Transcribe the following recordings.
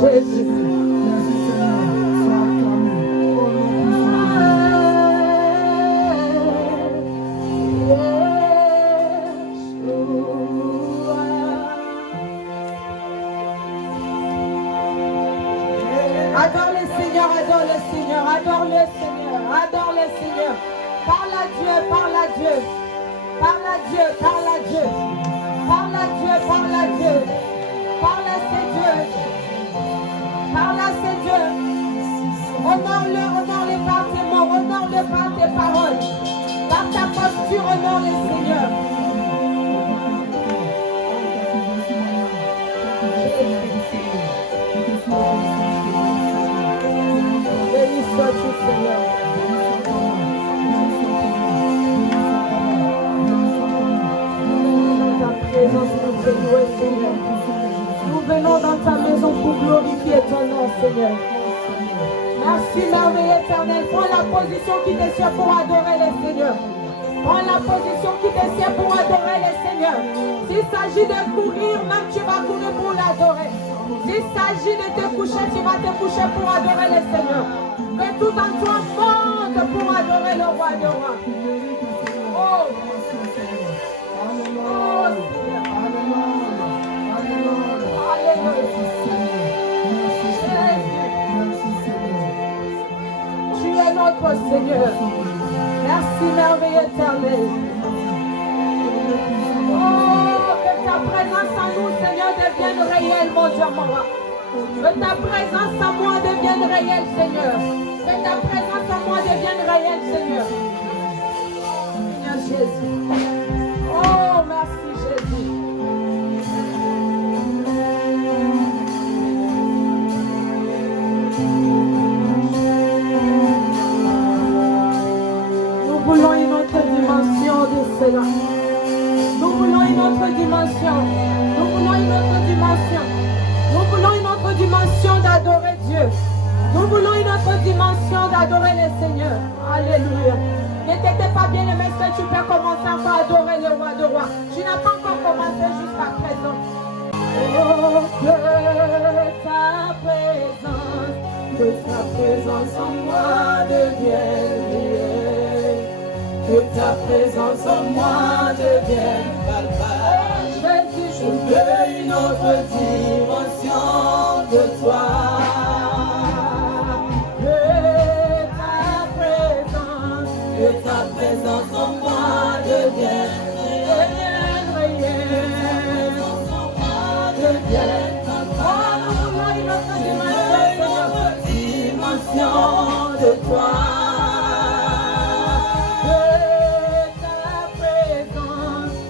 Jésus. Adore le Seigneur, adore le Seigneur, adore le Seigneur, adore le Seigneur. Parle à Dieu, parle à Dieu. Parle à Dieu, parle à Dieu. Parle à Dieu, parle à Dieu. Parle à ses dieux. Parle à ses dieux. Honore-le par tes mots, honore-le par tes paroles. Par ta posture, honore le Seigneur. Béni sois-tu, Seigneur. Seigneur. Nous venons dans ta maison pour glorifier ton nom, Seigneur. Merci, merveilleux éternel. Prends la position qui te sert pour adorer le Seigneur. Prends la position qui te sert pour adorer le Seigneur. S'il s'agit de courir, même tu vas courir pour l'adorer. S'il s'agit de te coucher, tu vas te coucher pour adorer le Seigneur. Que tout en toi monte pour adorer le roi des rois. Oh, tu es notre Seigneur. Merci, merveilleux éternel. Oh, que ta présence en nous, Seigneur, devienne réelle, mon Dieu, mon roi. Que ta présence en moi devienne réelle, Seigneur. Que ta présence en moi devienne réelle, Seigneur. Seigneur Jésus. Oh, merci, Jésus. Nous voulons une autre dimension de cela. Nous voulons une autre dimension. Nous voulons une autre dimension. Nous voulons une autre dimension d'adorer Dieu. Nous voulons une autre dimension d'adorer le Seigneur. Alléluia. Ne t'étais pas bien aimé, que tu peux commencer encore à adorer le roi de rois. Tu n'as pas encore commencé jusqu'à présent. Oh, que ta présence en moi devienne réelle. Que ta présence en moi devienne palpable. Jésus, je veux une autre dimension de toi. Que ta présence en moi devienne réelle. Devienne une autre dimension de toi.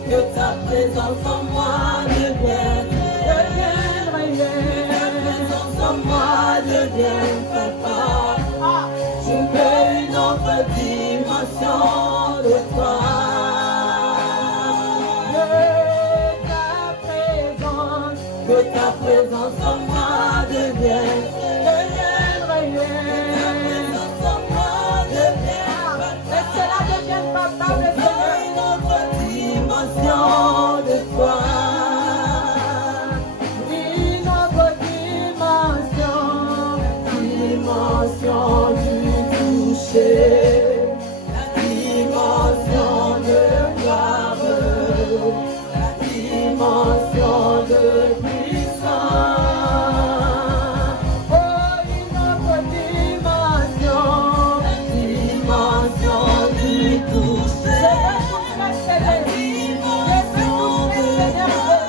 Que ta présence en moi devienne réelle. Que ta présence en moi devienne palpable. Je veux une autre dimension de toi. Que ta présence en moi devienne réelle. Que ta présence en moi devienne palpable. Et cela devienne palpable, Seigneur. Une autre dimension de toi. Une autre dimension du toucher. La dimension de gloire. La dimension de puissance. Oh, une autre dimension. La dimension du toucher. La dimension de puissance.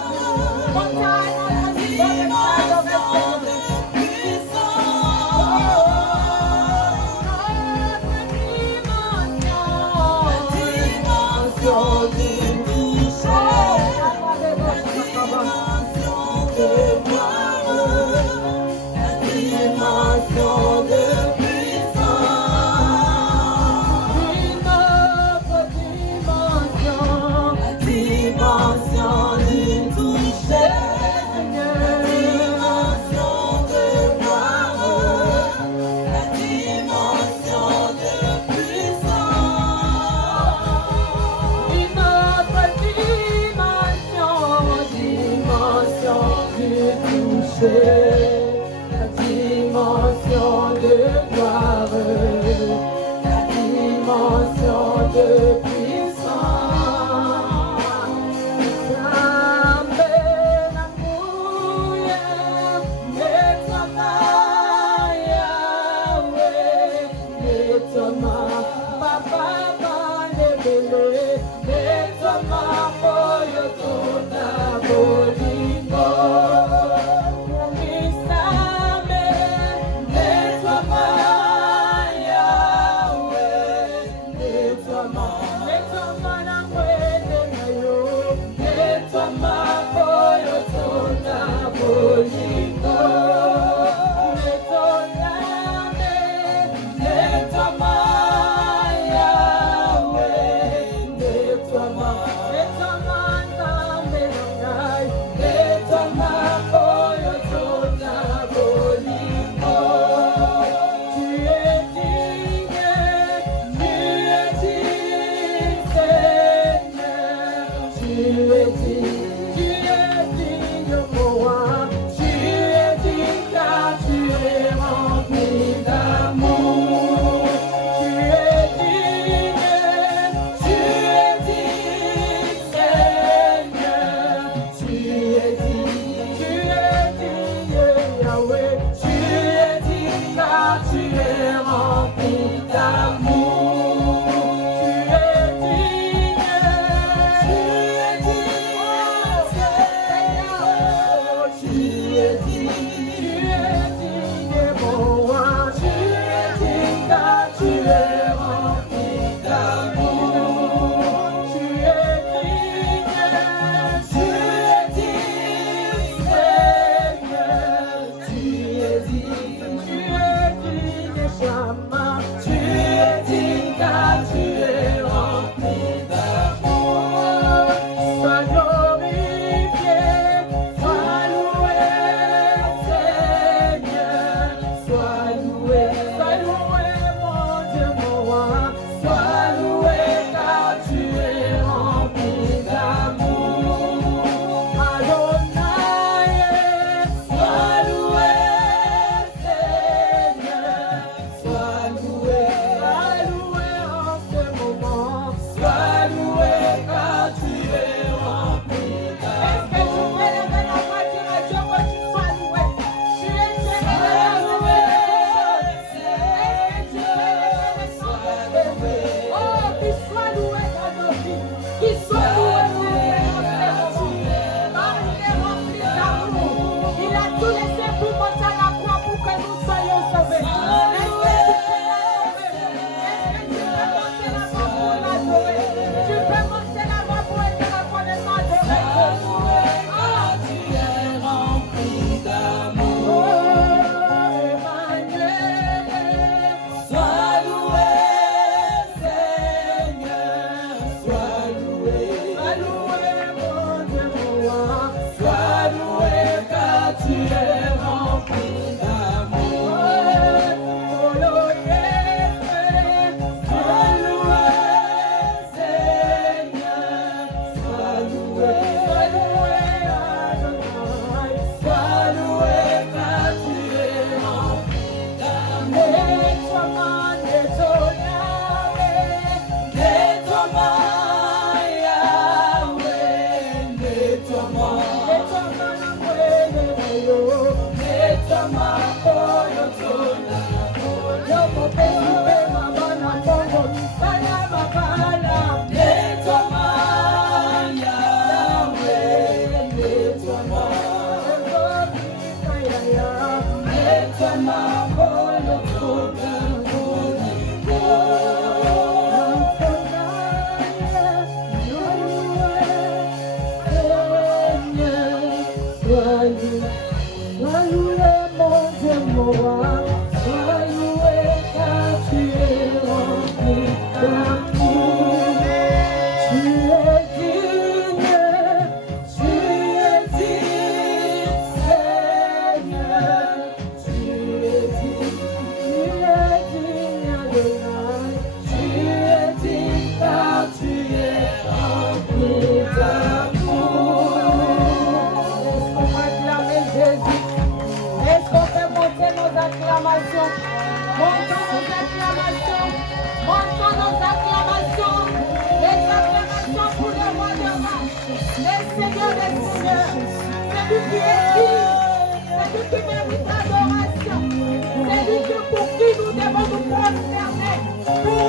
Pour qui nous devons nous prosterner, pour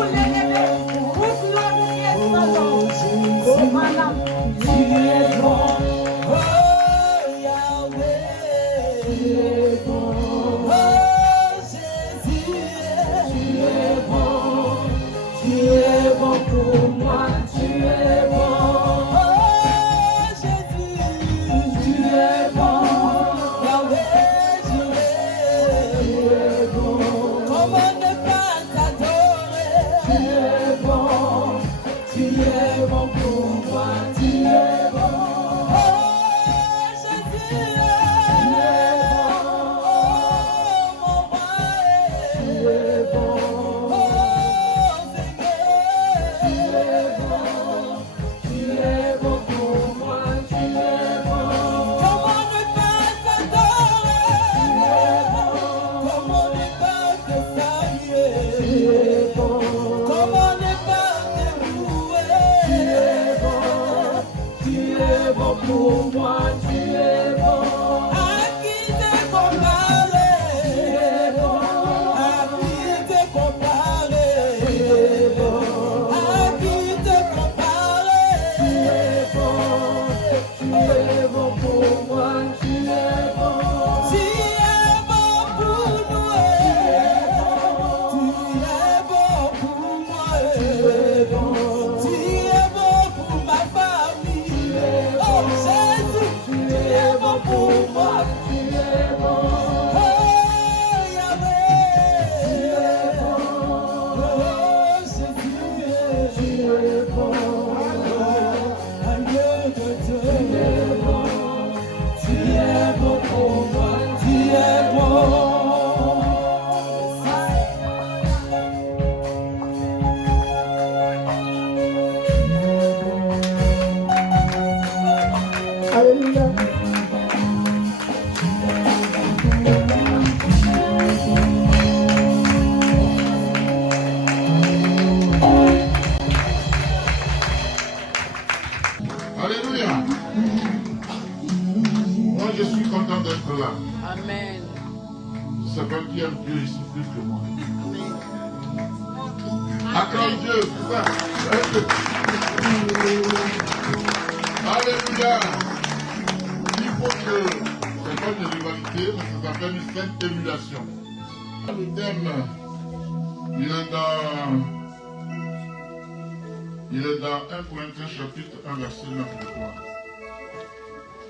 Il est dans 1 Corinthiens chapitre 1 verset 9 je crois.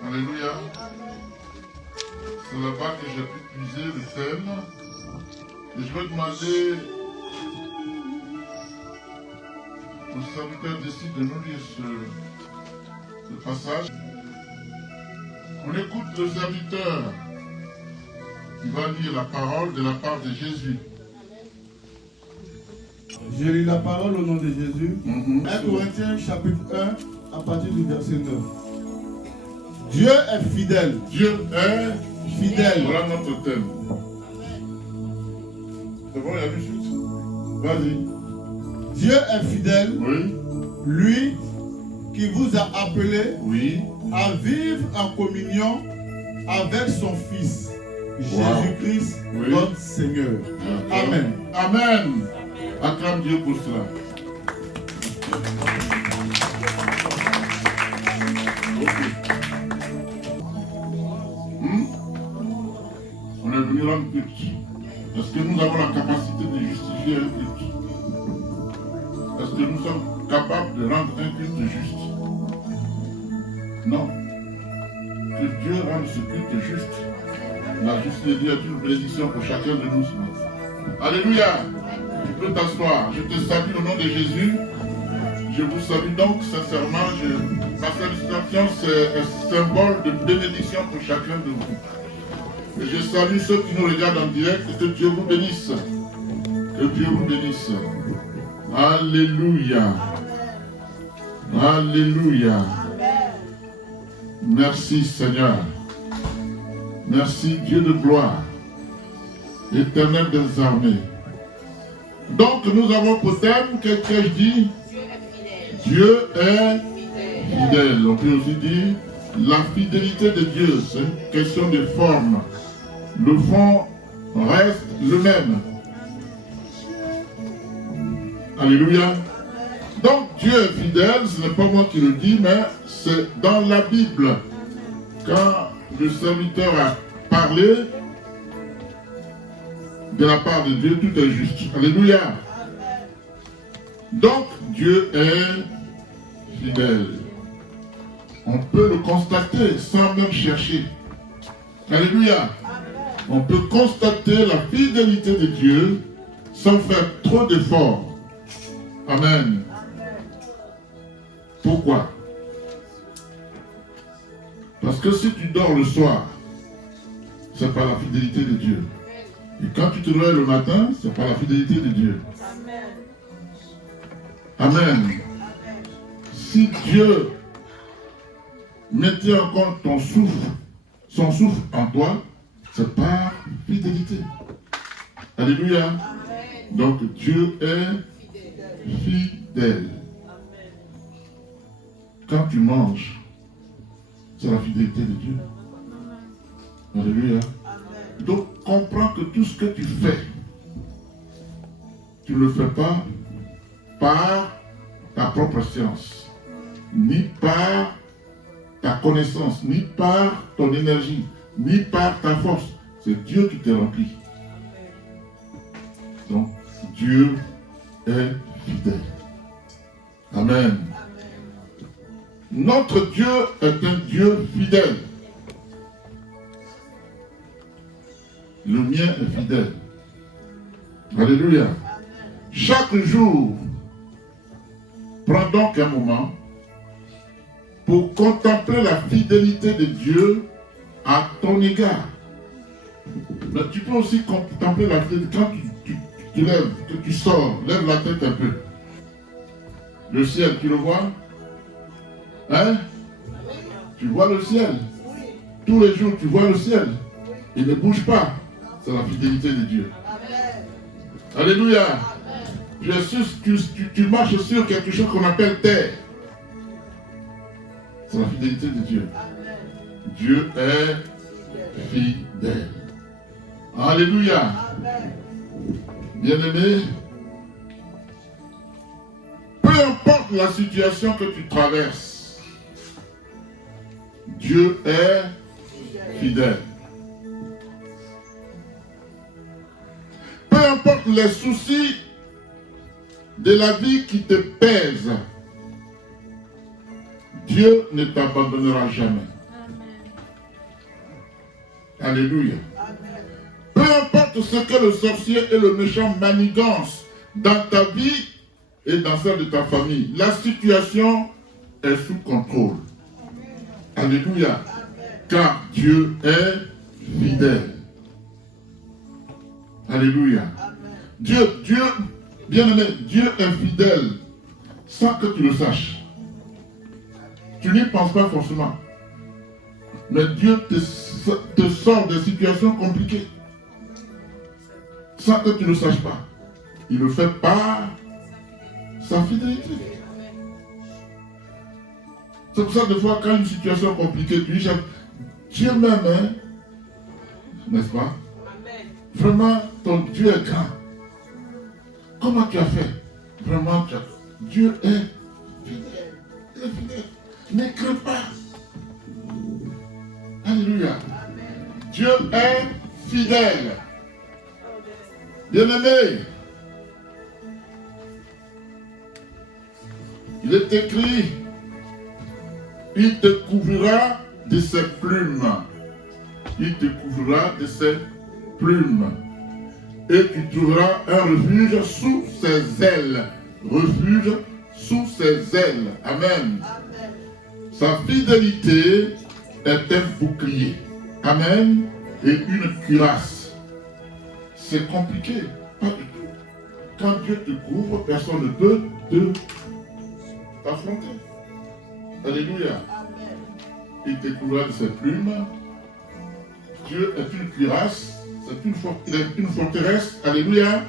Alléluia. C'est là-bas que j'ai pu puiser le thème. Et je vais demander au serviteur d'ici de nous lire ce passage. On écoute le serviteur qui va lire la parole de la part de Jésus. Je lis la parole au nom de Jésus. 1 Corinthiens chapitre 1 à partir du verset 9. Dieu est fidèle. Dieu est fidèle. Voilà notre thème. C'est bon, il y a une suite. Vas-y. Dieu est fidèle. Oui. Lui qui vous a appelé oui. à vivre en communion avec son Fils, Jésus-Christ, oui. Notre Seigneur. Amen. Amen. Acclame Dieu pour cela. Okay. On est venu rendre culte. Est-ce que nous avons la capacité de justifier un culte? Est-ce que nous sommes capables de rendre un culte juste? Non. Que Dieu rende ce culte juste. La justice de Dieu est une bénédiction pour chacun de nous ce matin. Alléluia. Tu peux t'asseoir. Je te salue au nom de Jésus. Je vous salue donc sincèrement. Ma salutation, c'est un symbole de bénédiction pour chacun de vous. Et je salue ceux qui nous regardent en direct et que Dieu vous bénisse. Que Dieu vous bénisse. Alléluia. Alléluia. Merci Seigneur. Merci Dieu de gloire. Éternel des armées. Donc nous avons pour thème, qu'est-ce que je dis? Dieu est fidèle. On peut aussi dire la fidélité de Dieu. C'est une question de forme. Le fond reste le même. Alléluia. Donc Dieu est fidèle, ce n'est pas moi qui le dis, mais c'est dans la Bible. Quand le serviteur a parlé de la part de Dieu, tout est juste. Alléluia. Donc Dieu est fidèle. On peut le constater sans même chercher. Alléluia. On peut constater la fidélité de Dieu sans faire trop d'efforts. Amen. Pourquoi? Parce que si tu dors le soir, c'est par la fidélité de Dieu. Et quand tu te lèves le matin, c'est par la fidélité de Dieu. Amen. Si Dieu mettait encore son souffle en toi, c'est par fidélité. Alléluia. Donc Dieu est fidèle. Quand tu manges, c'est la fidélité de Dieu. Alléluia. Donc comprends que tout ce que tu fais, tu ne le fais pas par ta propre science, ni par ta connaissance, ni par ton énergie, ni par ta force. C'est Dieu qui te remplit. Donc, Dieu est fidèle. Amen. Notre Dieu est un Dieu fidèle. Le mien est fidèle. Alléluia. Chaque jour, prends donc un moment pour contempler la fidélité de Dieu à ton égard. Mais tu peux aussi contempler la fidélité quand tu lèves, que tu sors, lève la tête un peu. Le ciel, tu le vois? Hein? Tu vois le ciel? Tous les jours, tu vois le ciel. Il ne bouge pas. C'est la fidélité de Dieu. Alléluia. Tu marches sur quelque chose qu'on appelle terre. C'est la fidélité de Dieu. Dieu est fidèle. Alléluia. Bien-aimé, peu importe la situation que tu traverses, Dieu est fidèle. Peu importe les soucis de la vie qui te pèsent, Dieu ne t'abandonnera jamais. Alléluia. Peu importe ce que le sorcier et le méchant manigancent dans ta vie et dans celle de ta famille, la situation est sous contrôle. Alléluia. Car Dieu est fidèle. Alléluia. Dieu, bien-aimé, Dieu est fidèle sans que tu le saches. Tu n'y penses pas forcément. Mais Dieu te sort de situations compliquées sans que tu ne le saches pas. Il le fait par sa fidélité. C'est pour ça que des fois, quand une situation compliquée, tu dis, Dieu m'aime, hein? N'est-ce pas? Vraiment, ton Dieu est grand. Comment tu as fait? Vraiment, Dieu est fidèle. Il est fidèle. Ne crains pas. Alléluia. Dieu est fidèle. Bien-aimé, il est écrit, il te couvrira de ses plumes. Il te couvrira de ses plumes. Et tu trouveras un refuge sous ses ailes. Refuge sous ses ailes. Amen. Sa fidélité est un bouclier. Amen. Et une cuirasse. C'est compliqué. Pas du tout. Quand Dieu te couvre, personne ne peut t'affronter. Alléluia. Il te couvrira de ses plumes. Dieu est une cuirasse. Il est une forteresse. Alléluia.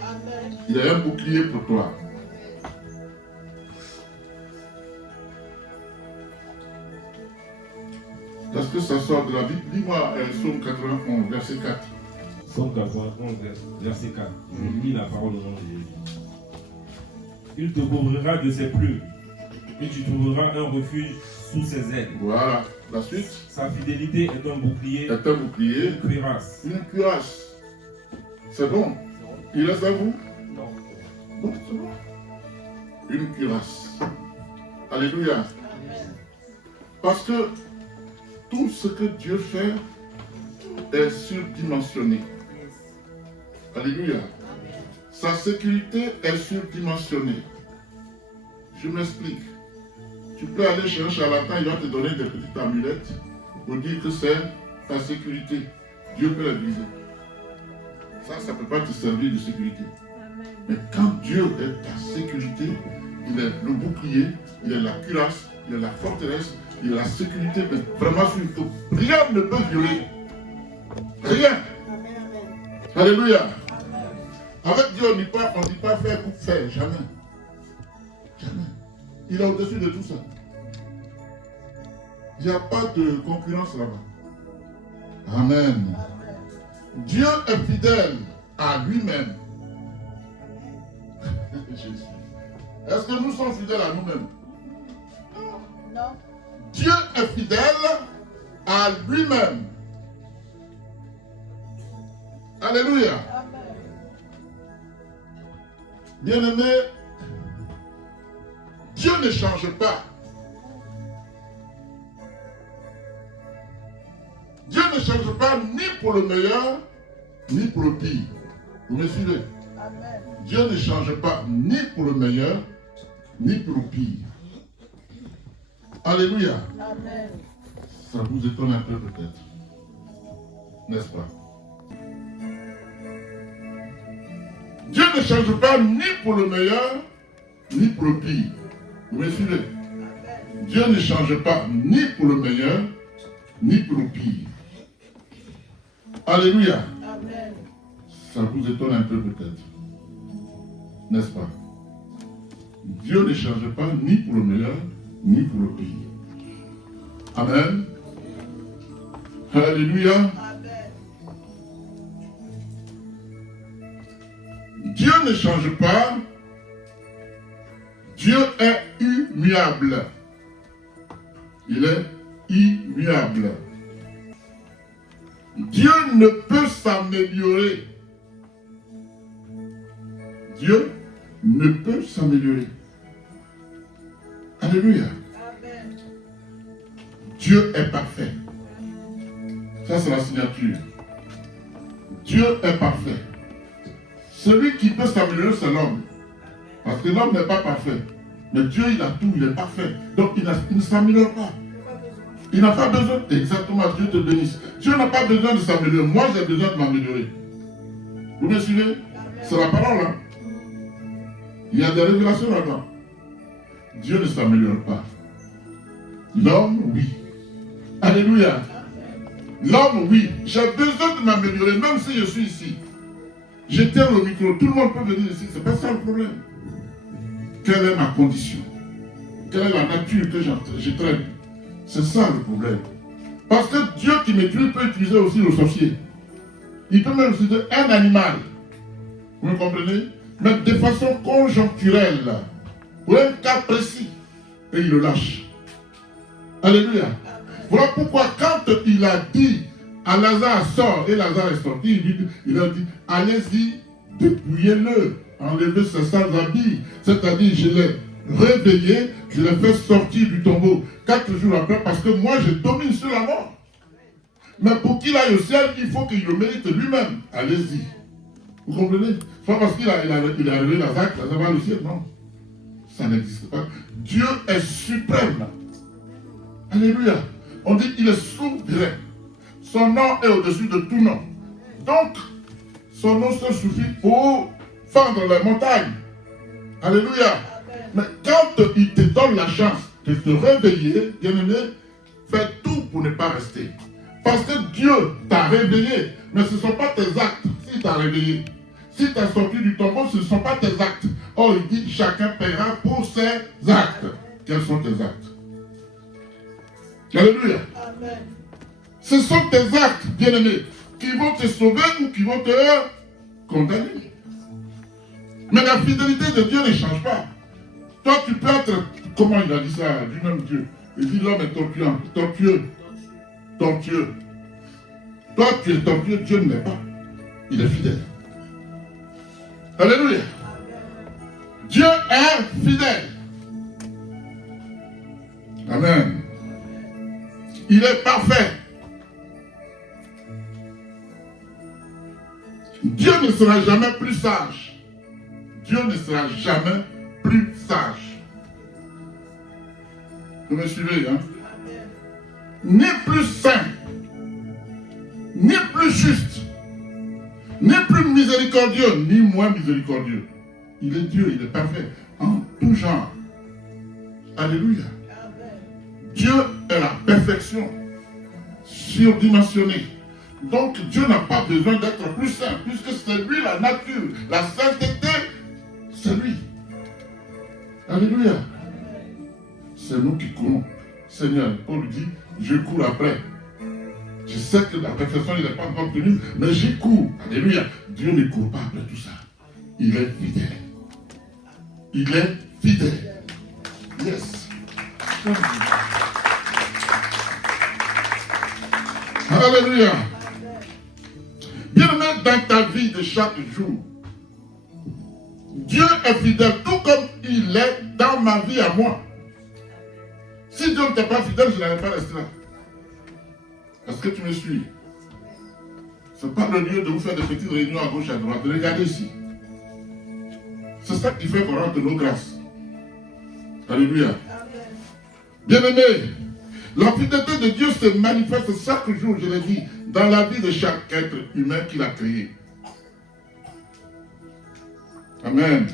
Il est un bouclier pour toi. Est-ce que ça sort de la Bible? Dis-moi, Psaume 91, verset 4. Psaume 91, verset 4. Je lis la parole au nom de Jésus. Il te couvrira de ses plumes et tu trouveras un refuge sous ses ailes. Voilà. La suite. Sa fidélité est un bouclier. Est un bouclier. Une cuirasse. Une cuirasse. C'est bon. Il reste à vous? Non. Bon, c'est bon. Une cuirasse. Alléluia. Parce que tout ce que Dieu fait est surdimensionné. Alléluia. Sa sécurité est surdimensionnée. Je m'explique. Tu peux aller chez un charlatan, il va te donner des petites amulettes pour dire que c'est ta sécurité. Dieu peut la briser. Ça ne peut pas te servir de sécurité. Mais quand Dieu est ta sécurité, il est le bouclier, il est la cuirasse, il est la forteresse, il est la sécurité, mais vraiment sur tout. Rien ne peut violer. Rien. Alléluia. Avec Dieu, on ne dit pas faire pour faire. Jamais. Jamais. Il est au-dessus de tout ça. Il n'y a pas de concurrence là-bas. Amen. Dieu est fidèle à lui-même. Est-ce que nous sommes fidèles à nous-mêmes? Non. Dieu est fidèle à lui-même. Alléluia. Bien-aimé, Dieu ne change pas. Dieu ne change pas ni pour le meilleur, ni pour le pire. Vous me suivez? Amen. Dieu ne change pas ni pour le meilleur, ni pour le pire. Alléluia. Amen. Ça vous étonne un peu peut-être. N'est-ce pas? Dieu ne change pas ni pour le meilleur, ni pour le pire. Vous me suivez? Dieu ne change pas ni pour le meilleur, ni pour le pire. Alléluia. Amen. Ça vous étonne un peu peut-être. N'est-ce pas? Dieu ne change pas ni pour le meilleur, ni pour le pire. Amen. Alléluia. Amen. Dieu ne change pas. Dieu est immuable. Il est immuable. Dieu ne peut s'améliorer. Dieu ne peut s'améliorer. Alléluia. Amen. Dieu est parfait. Ça, c'est la signature. Dieu est parfait. Celui qui peut s'améliorer, c'est l'homme. Parce que l'homme n'est pas parfait. Mais Dieu, il a tout, il est parfait. Donc, il ne s'améliore pas. Il n'a pas besoin. Exactement, Dieu te bénisse. Dieu n'a pas besoin de s'améliorer. Moi, j'ai besoin de m'améliorer. Vous me suivez? C'est la parole, hein? Il y a des révélations là-dedans. Dieu ne s'améliore pas. L'homme, oui. Alléluia. L'homme, oui. J'ai besoin de m'améliorer, même si je suis ici. Je tiens le micro, tout le monde peut venir ici. C'est pas ça le problème. Quelle est ma condition? Quelle est la nature que je traîne? C'est ça le problème. Parce que Dieu qui m'utilise peut utiliser aussi le sorcier. Il peut même utiliser un animal. Vous me comprenez? Mais de façon conjoncturelle. Pour un cas précis. Et il le lâche. Alléluia. Voilà pourquoi quand il a dit à Lazare, sort, et Lazare est sorti, il a dit, allez-y, dépouillez-le, enlevez ses sales habits. C'est-à-dire, je l'ai réveillé, je l'ai fait sortir du tombeau 4 jours après, parce que moi, je domine sur la mort. Mais pour qu'il aille au ciel, il faut qu'il le mérite lui-même. Allez-y. Vous comprenez? C'est pas parce qu'il a réveillé Lazare que ça va au ciel, non. Ça n'existe pas. Dieu est suprême. Alléluia. On dit qu'il est souverain. Son nom est au-dessus de tout nom. Donc, son nom se suffit pour fendre les montagnes. Alléluia. Mais quand il te donne la chance de te réveiller, bien-aimé, fais tout pour ne pas rester. Parce que Dieu t'a réveillé, mais ce ne sont pas tes actes s'il t'a réveillé. Si tu as sorti du tombeau, ce ne sont pas tes actes. Or, il dit, chacun paiera pour ses actes. Quels sont tes actes? Alléluia. Amen. Ce sont tes actes, bien-aimés, qui vont te sauver ou qui vont te condamner. Mais la fidélité de Dieu ne change pas. Toi, tu peux être, comment il a dit ça, lui-même Dieu. Il dit l'homme est tortueux. Tortueux. Toi, tu es tortueux, Dieu ne l'est pas. Il est fidèle. Alléluia. Dieu est fidèle. Amen. Il est parfait. Dieu ne sera jamais plus sage. Dieu ne sera jamais plus sage. Vous me suivez, hein? Ni plus saint, ni plus juste, ni plus miséricordieux, ni moins miséricordieux. Il est Dieu, il est parfait, en tout genre. Alléluia. Dieu est la perfection, surdimensionnée. Donc Dieu n'a pas besoin d'être plus saint, puisque c'est lui la nature, la sainteté, c'est lui. Alléluia. C'est nous qui courons. Seigneur, Paul dit, je cours après. Je sais que la perfection n'est pas encore venue, mais j'y cours. Alléluia. Dieu ne court pas après tout ça. Il est fidèle. Il est fidèle. Yes. Alléluia. Bien-aimé, dans ta vie de chaque jour, Dieu est fidèle, tout comme il est dans ma vie à moi. Si Dieu n'était pas fidèle, je n'allais pas rester là. Est-ce que tu me suis? Ce n'est pas le lieu de vous faire des petites réunions à gauche et à droite. Regardez ici. C'est ça qui fait qu'on rentre nos grâces. Alléluia. Bien-aimé, la fidélité de Dieu se manifeste chaque jour, je l'ai dit, dans la vie de chaque être humain qu'il a créé. Amen.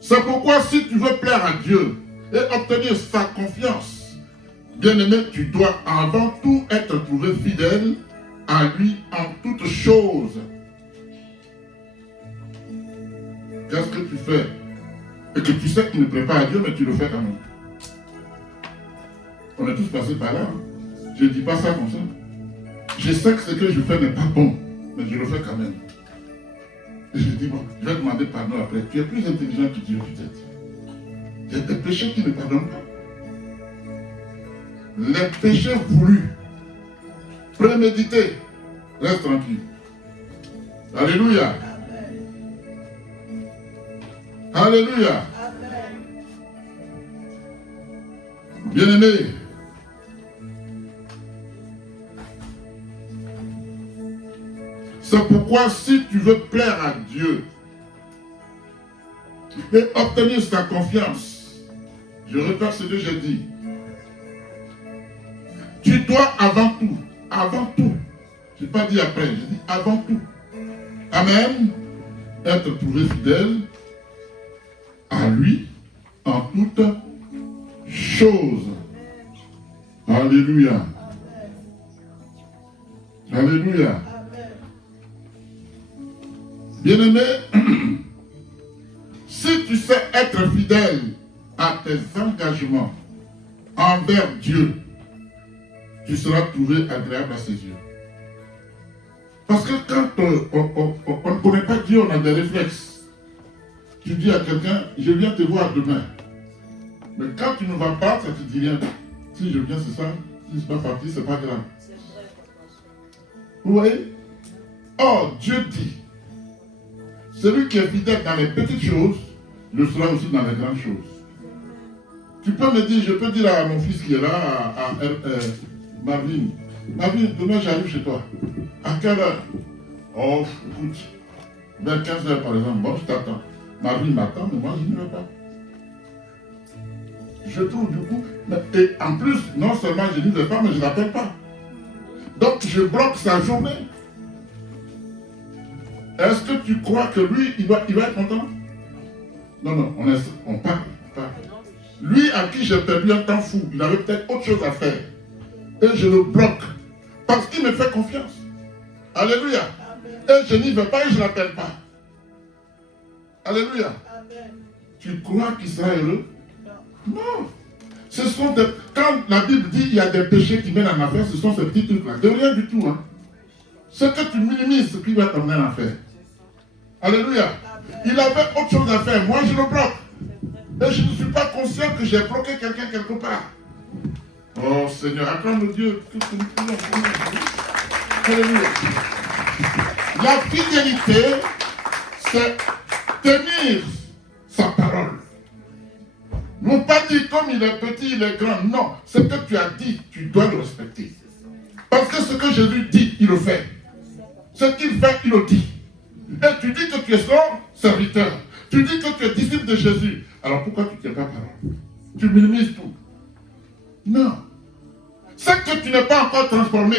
C'est pourquoi si tu veux plaire à Dieu et obtenir sa confiance, bien-aimé, tu dois avant tout être trouvé fidèle à lui en toutes choses. Qu'est-ce que tu fais? Et que tu sais que tu ne plais pas à Dieu, mais tu le fais quand même. On est tous passés par là. Je ne dis pas ça comme ça. Je sais que ce que je fais n'est pas bon, mais je le fais quand même. Et je dis, bon, je vais demander pardon après. Tu es plus intelligent que Dieu peut-être. Il y a des péchés qui ne pardonnent pas. Les péchés voulus, prémédités, reste tranquille. Alléluia. Alléluia. Bien-aimé, c'est pourquoi si tu veux plaire à Dieu et obtenir sa confiance, je répète ce que j'ai dit, tu dois avant tout, je n'ai pas dit après, j'ai dit avant tout, amen, être trouvé fidèle à lui en toutes choses. Alléluia. Alléluia. Bien-aimé, si tu sais être fidèle à tes engagements envers Dieu, tu seras trouvé agréable à ses yeux. Parce que quand on ne connaît pas Dieu, on a des réflexes. Tu dis à quelqu'un, je viens te voir demain. Mais quand tu ne vas pas, ça te dit rien. Si je viens, c'est ça. Si je ne suis pas parti, c'est pas grave. Vous voyez? Or, Dieu dit, celui qui est fidèle dans les petites choses, le sera aussi dans les grandes choses. Tu peux me dire, je peux dire à mon fils qui est là, à Marvin, Marvin, demain j'arrive chez toi. À quelle heure? Oh, écoute, vers 15h par exemple, bon, je t'attends. Marvin m'attend, mais moi je n'y vais pas. Je trouve du coup, et en plus, non seulement je n'y vais pas, mais je ne l'appelle pas. Donc je bloque sa journée. Est-ce que tu crois que lui, il va être content? Non, on parle. Lui à qui j'ai perdu un temps fou, il avait peut-être autre chose à faire. Et je le bloque. Parce qu'il me fait confiance. Alléluia. Et je n'y vais pas et je ne l'appelle pas. Alléluia. Amen. Tu crois qu'il sera heureux? Non. Ce sont des... Quand la Bible dit qu'il y a des péchés qui mènent en enfer, ce sont ces petits trucs-là. De rien du tout. Hein. Ce que tu minimises, ce qui va t'emmener en enfer. Alléluia. Il avait autre chose à faire. Moi, je le bloque. Et je ne suis pas conscient que j'ai bloqué quelqu'un quelque part. Oh Seigneur, acclame Dieu. Alléluia. La fidélité, c'est tenir sa parole. Non pas dire comme il est petit, il est grand. Non, ce que tu as dit, tu dois le respecter. Parce que ce que Jésus dit, il le fait. Ce qu'il fait, il le dit. Et tu dis que tu es son serviteur. Tu dis que tu es disciple de Jésus. Alors pourquoi tu ne tiens pas parole? Tu minimises tout. Non. C'est que tu n'es pas encore transformé.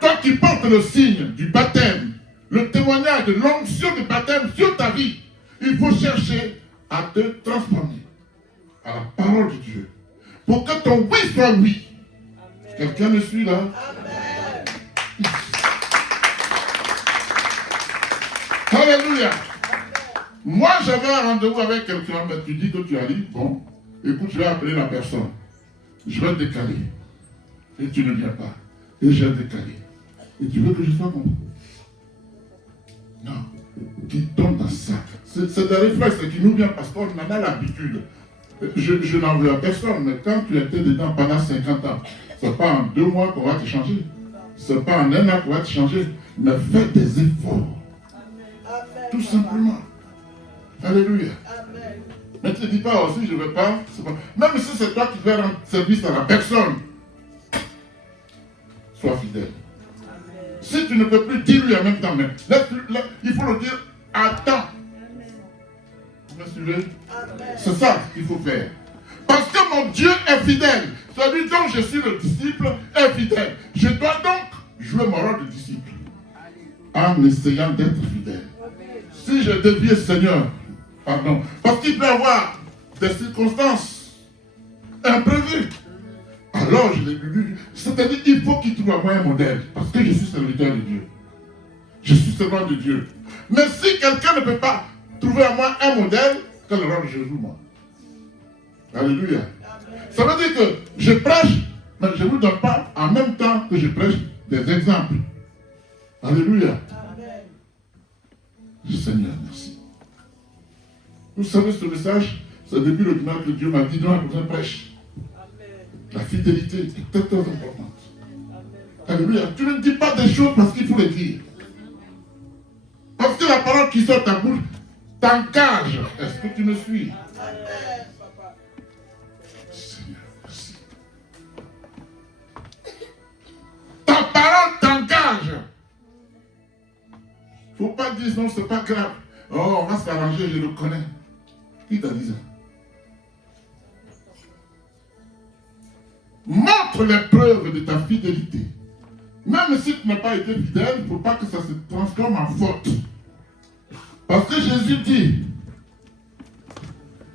Toi qui portes le signe du baptême, le témoignage de l'onction du baptême sur ta vie, il faut chercher à te transformer à la parole de Dieu. Pour que ton oui soit oui. Quelqu'un me suit là? Amen. Alléluia. Moi, j'avais un rendez-vous avec quelqu'un, mais tu dis que tu arrives, bon, écoute, je vais appeler la personne. Je vais décaler. Et tu ne viens pas. Et j'ai décalé. Et tu veux que je sois bon? Non. Qui tombe dans ça. C'est des réflexes qui nous viennent parce qu'on en a l'habitude. Je n'en veux à personne, mais quand tu étais dedans pendant 50 ans, ce n'est pas en 2 mois qu'on va te changer. Ce n'est pas en 1 an qu'on va te changer. Mais fais des efforts. Amen. Tout simplement. Alléluia. Amen. Mais tu ne dis pas aussi, je ne veux pas. Même si c'est toi qui veux rendre service à la personne, sois fidèle. Amen. Si tu ne peux plus dire lui en même temps, mais il faut le dire à temps. Vous me suivez? C'est ça qu'il faut faire. Parce que mon Dieu est fidèle. Celui dont je suis le disciple est fidèle. Je dois donc jouer mon rôle de disciple en essayant d'être fidèle. Si je dévie, Seigneur, pardon, parce qu'il peut y avoir des circonstances imprévues, alors je l'ai vu. C'est-à-dire qu'il faut qu'il trouve à moi un modèle, parce que je suis serviteur de Dieu. Je suis servant de Dieu. Mais si quelqu'un ne peut pas trouver à moi un modèle, quel rôle je joue moi? Alléluia. Ça veut dire que je prêche, mais je ne vous donne pas en même temps que je prêche des exemples. Alléluia. Seigneur, merci. Vous savez, ce message, c'est depuis le dimanche que Dieu m'a dit, non, je prêche. La fidélité est très très importante. Alléluia. Tu ne dis pas des choses parce qu'il faut les dire. Parce que la parole qui sort de ta bouche t'engage. Est-ce que tu me suis? Seigneur, merci. Ta parole t'engage. Il ne faut pas dire non, c'est pas grave. Oh, on va s'arranger, je le connais. Qui t'a dit ça? Montre les preuves de ta fidélité. Même si tu n'as pas été fidèle, il ne faut pas que ça se transforme en faute. Parce que Jésus dit,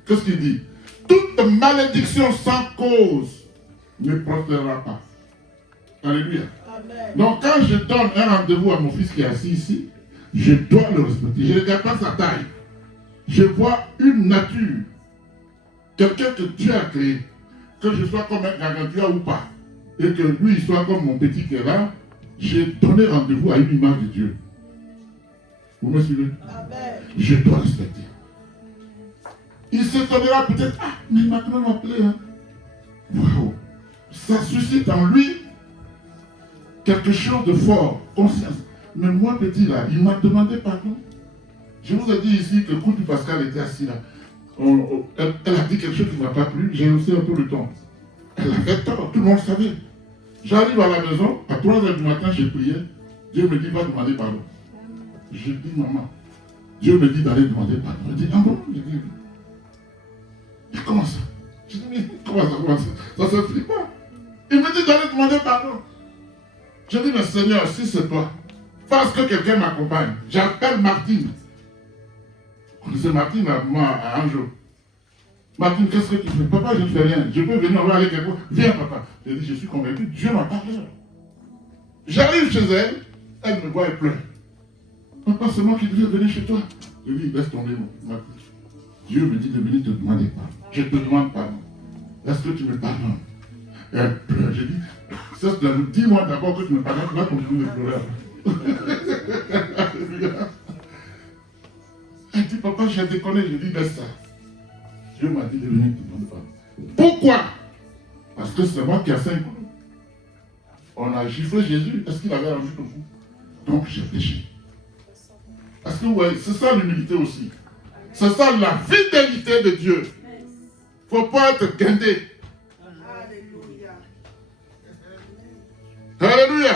qu'est-ce qu'il dit? Toute malédiction sans cause ne prospérera pas. Alléluia. Amen. Donc quand je donne un rendez-vous à mon fils qui est assis ici, je dois le respecter. Je ne regarde pas sa taille. Je vois une nature. Quelqu'un que Dieu a créé. Que je sois comme un gargantua ou pas. Et que lui, il soit comme mon petit qui est là. J'ai donné rendez-vous à une image de Dieu. Vous me suivez? Amen. Je dois respecter. Il s'étonnera peut-être. Ah, mais maintenant on m'appelait. Hein. Wow. Ça suscite en lui quelque chose de fort. Conscience. Mais moi, petit là, il m'a demandé pardon. Je vous ai dit ici que Coutu Pascal était assis là. Elle a dit quelque chose qui ne m'a pas plu. J'ai haussé un peu le ton. Elle avait tort, tout le monde savait. J'arrive à la maison, à 3h du matin, j'ai prié. Dieu me dit, va demander pardon. Je dis, maman, Dieu me dit d'aller demander pardon. Elle dit, ah bon? Je dis, mais comment ça? Je dis, mais comment ça? Ça ne s'explique pas. Il me dit d'aller demander pardon. Je dis, mais Seigneur, si c'est toi, parce que quelqu'un m'accompagne, j'appelle Martine. On disait Martine à un jour. Martine, qu'est-ce que tu fais? Papa, je ne fais rien. Je peux venir voir avec quelqu'un. Viens, papa. Je dis, je suis convaincu, Dieu m'a parlé. J'arrive chez elle, elle me voit et pleure. Papa, c'est moi qui devais venir chez toi. Je lui dis, laisse tomber, Martine. Dieu me dit de venir te demander pardon. Je te demande pardon. Est-ce que tu me pardonnes? Et elle pleure. Je dis, dis-moi d'abord que tu me pardonnes, tu vas continuer de pleurer. Elle dit, papa, j'ai déconné. Je dis, laisse ça. Dieu m'a dit de venir te demander pardon. Pourquoi? Parce que c'est moi qui ai 5 coups. On a giflé Jésus. Est-ce qu'il avait envie de vous? Donc j'ai péché. Parce que ouais, c'est ça l'humilité aussi. C'est ça la fidélité de Dieu. Il ne faut pas être guindé. Alléluia. Alléluia.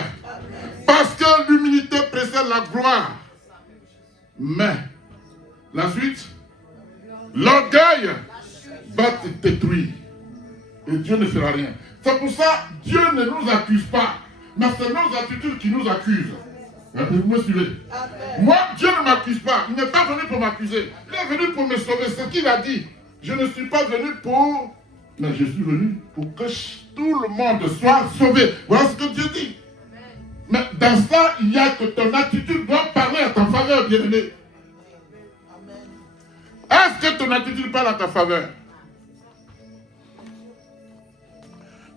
Parce que l'humilité précède la gloire. Mais la suite, l'orgueil va te détruire. et Dieu ne fera rien. C'est pour ça que Dieu ne nous accuse pas, mais c'est nos attitudes qui nous accusent. Vous me suivez? Moi, Dieu ne m'accuse pas. Il n'est pas venu pour m'accuser. Il est venu pour me sauver. C'est ce qu'il a dit. Je ne suis pas venu pour... Mais je suis venu pour que tout le monde soit sauvé. Voilà ce que Dieu dit. Mais dans ça, il y a que ton attitude doit parler à ta faveur, bien-aimé. Est-ce que ton attitude parle à ta faveur?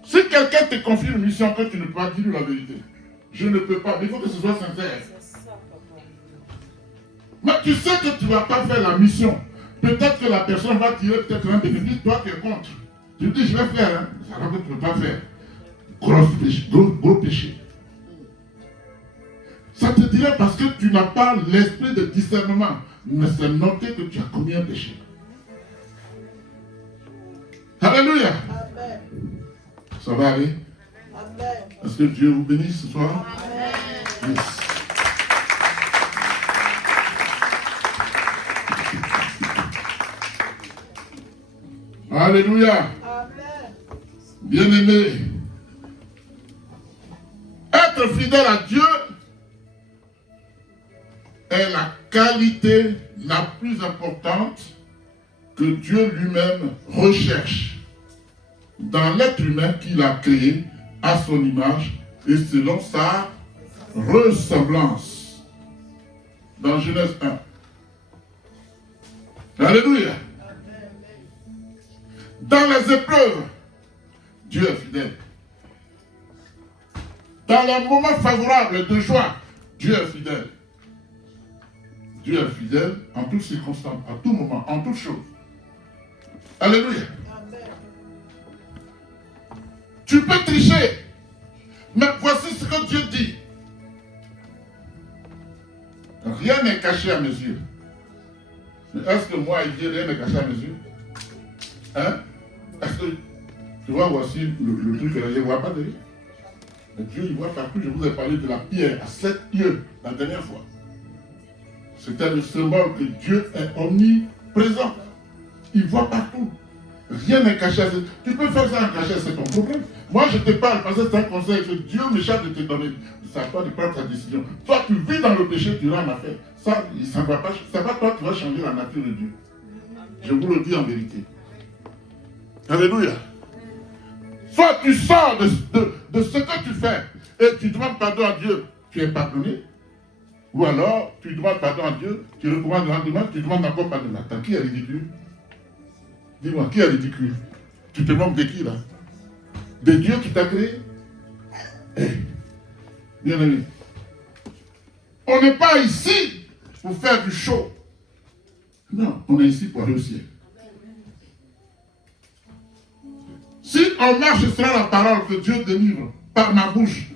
Si quelqu'un te confie une mission que tu ne peux pas dire la vérité, je ne peux pas, mais il faut que ce soit sincère. Mais tu sais que tu ne vas pas faire la mission. Peut-être que la personne va tirer peut-être un bénéfice, toi tu es contre. Tu dis je vais faire, hein. Ça va que tu ne peux pas faire. Gros péché. Ça te dirait parce que tu n'as pas l'esprit de discernement. Mais c'est noté que tu as commis un péché. Alléluia. Amen. Ça va aller? Amen. Est-ce que Dieu vous bénisse ce soir? Amen. Yes. Alléluia. Amen. Bien-aimé, être fidèle à Dieu est la qualité la plus importante que Dieu lui-même recherche dans l'être humain qu'il a créé à son image et selon sa ressemblance. Dans Genèse 1. Alléluia. Dans les épreuves, Dieu est fidèle. Dans les moments favorables de joie, Dieu est fidèle. Dieu est fidèle en toutes circonstances, à tout moment, en toutes choses. Alléluia. Amen. Tu peux tricher, mais voici ce que Dieu dit. Rien n'est caché à mes yeux. Est-ce que moi, il dit rien n'est caché à mes yeux? Hein? Est-ce que tu vois, voici le truc que je ne vois pas de lui. Mais Dieu, il voit partout. Je vous ai parlé de la pierre à 7 yeux la dernière fois. C'était le symbole que Dieu est omniprésent. Il voit partout. Rien n'est caché à ses yeux. Tu peux faire ça en cachette, c'est ton problème. Moi, je te parle parce que c'est un conseil que Dieu m'échappe de te donner. C'est à toi de prendre ta décision. Toi, tu vis dans le péché, tu rends en affaire. Ça ne va pas. C'est pas toi qui vas changer la nature de Dieu. Je vous le dis en vérité. Alléluia. Soit tu sors de ce que tu fais et tu demandes pardon à Dieu, tu es pardonné. Ou alors, tu demandes pardon à Dieu, tu recommandes le lendemain, tu demandes encore pardon. Attends, qui est ridicule? Dis-moi, qui est ridicule? Tu te moques de qui là? De Dieu qui t'a créé? Bien aimé, on n'est pas ici pour faire du show. Non, on est ici pour aller au ciel. Si on marche sur la parole que Dieu délivre par ma bouche,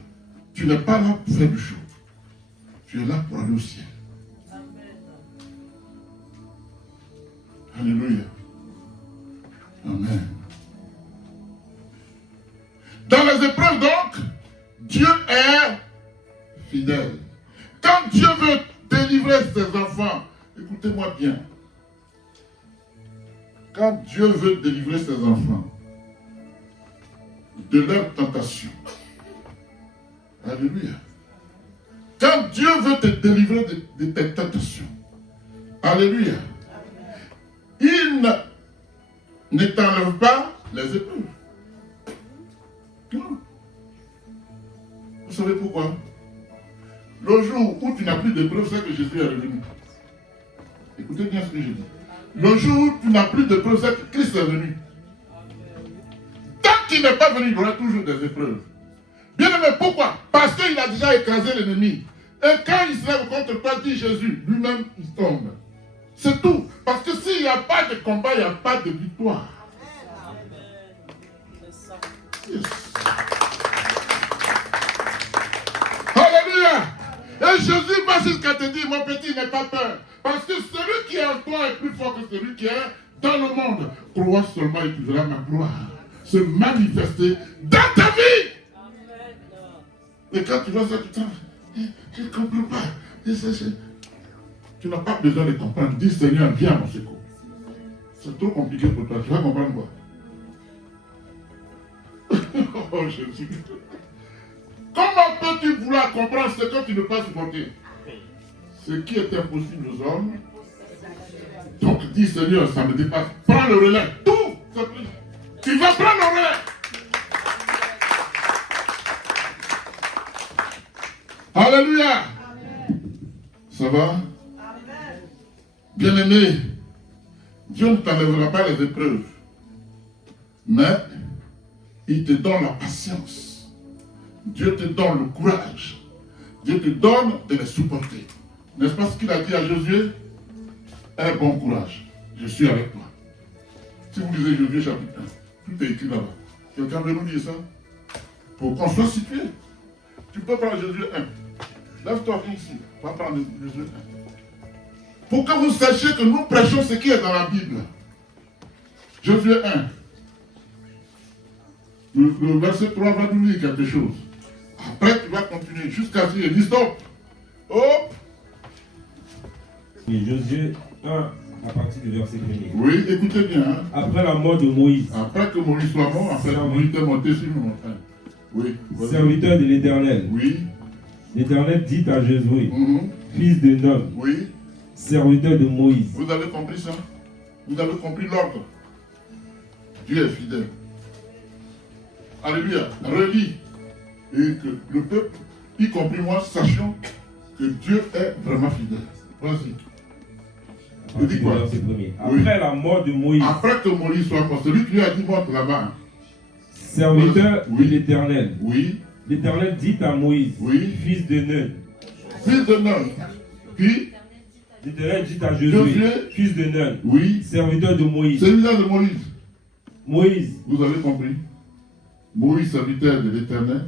tu n'es pas là pour faire du show. Tu es là pour aller au ciel. Alléluia. Amen. Dans les épreuves donc, Dieu est fidèle. Quand Dieu veut délivrer ses enfants, écoutez-moi bien. Quand Dieu veut délivrer ses enfants de leur tentation, alléluia. Quand Dieu veut te délivrer de tes tentations, alléluia, il ne t'enlève pas les épreuves. Non. Vous savez pourquoi? Le jour où tu n'as plus d'épreuves, c'est que Jésus est revenu. Écoutez bien ce que je dis. Le jour où tu n'as plus d'épreuves, c'est que Christ est venu. Tant qu'il n'est pas venu, il y aura toujours des épreuves. Bien aimé, pourquoi? Parce qu'il a déjà écrasé l'ennemi. Et quand il se lève contre toi, dit Jésus, lui-même, il tombe. C'est tout. Parce que s'il n'y a pas de combat, il n'y a pas de victoire. Yes. Alléluia. Et Jésus va jusqu'à te dire, mon petit, n'aie pas peur. Parce que celui qui est en toi est plus fort que celui qui est dans le monde. Crois seulement et tu verras ma gloire se manifester dans ta vie. Et quand tu vois ça, tu te dis, je ne comprends pas. Tu n'as pas besoin de comprendre. Dis Seigneur, viens à mon secours. C'est trop compliqué pour toi. Tu vas comprendre quoi? Oh Jésus. Comment peux-tu vouloir comprendre ce que tu ne peux pas supporter? Ce qui est impossible aux hommes. Donc dis Seigneur, ça me dépasse. Prends le relais. Tout. Tu vas prendre le relais. Alléluia. Ça va? Bien-aimé, Dieu ne t'enlèvera pas les épreuves. Mais il te donne la patience. Dieu te donne le courage. Dieu te donne de les supporter. N'est-ce pas ce qu'il a dit à Josué? Aie bon courage. Je suis avec toi. Si vous lisez Josué chapitre 1, tout est écrit là-bas. Quelqu'un veut nous dire ça? Pour qu'on soit situé. Tu peux prendre Josué 1. Lève-toi ici. Va prendre Josué 1. Pour que vous sachiez que nous prêchons ce qui est dans la Bible. Josué 1. Le verset 3 va nous dire quelque chose. Après, tu vas continuer jusqu'à ce qu'il dise stop. Hop. Et Josué 1, à partir du verset 1er. Oui, écoutez bien. Hein. Après la mort de Moïse, Après que Moïse soit mort, après Moïse est monté sur une montagne. Oui. serviteur de l'Éternel, Oui. l'Éternel dit à Josué, fils de Nun, Oui. serviteur de Moïse. Vous avez compris ça? Vous avez compris l'ordre? Dieu est fidèle. Alléluia. Relis. Et que le peuple, y compris moi, sachions que Dieu est vraiment fidèle. Vas-y. À partir du verset 1er. Après la mort de Moïse, Après que Moïse soit mort, celui qui lui a dit monte là-bas. serviteur de l'Éternel, Oui. l'Éternel dit à Moïse, Oui. fils de Nun. Fils de Nun. Puis, L'Éternel dit à Josué, Josué, fils de Nun, oui. serviteur de Moïse. Celui-là de Moïse. Moïse, Vous avez compris? Moïse, serviteur de l'Éternel.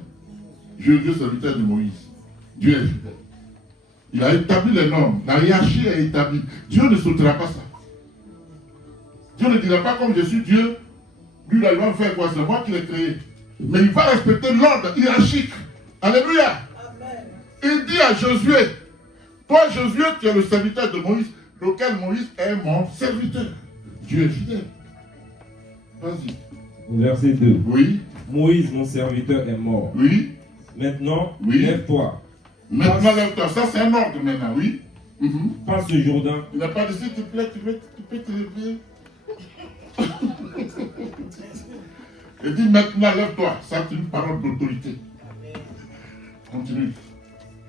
Josué, serviteur de Moïse. Dieu est fidèle. Il a établi les normes. La hiérarchie est établie. Dieu ne sautera pas ça. Dieu ne dira pas comme je suis Dieu. Lui, là, il va me faire quoi? C'est moi qui l'ai créé. Mais il va respecter l'ordre hiérarchique. Alléluia. Amen. Il dit à Josué, toi Josué, tu es le serviteur de Moïse, lequel Moïse est mon serviteur. Dieu est fidèle. Vas-y. verset 2. Oui. Moïse, mon serviteur, est mort. Oui. Maintenant, Oui. lève-toi. Maintenant, lève-toi. Ça, c'est un ordre maintenant, oui. Passe le Jourdain. Il n'a pas dit, s'il te plaît, tu peux te lever. Il dit, maintenant, lève-toi. Ça, c'est une parole d'autorité. Continue.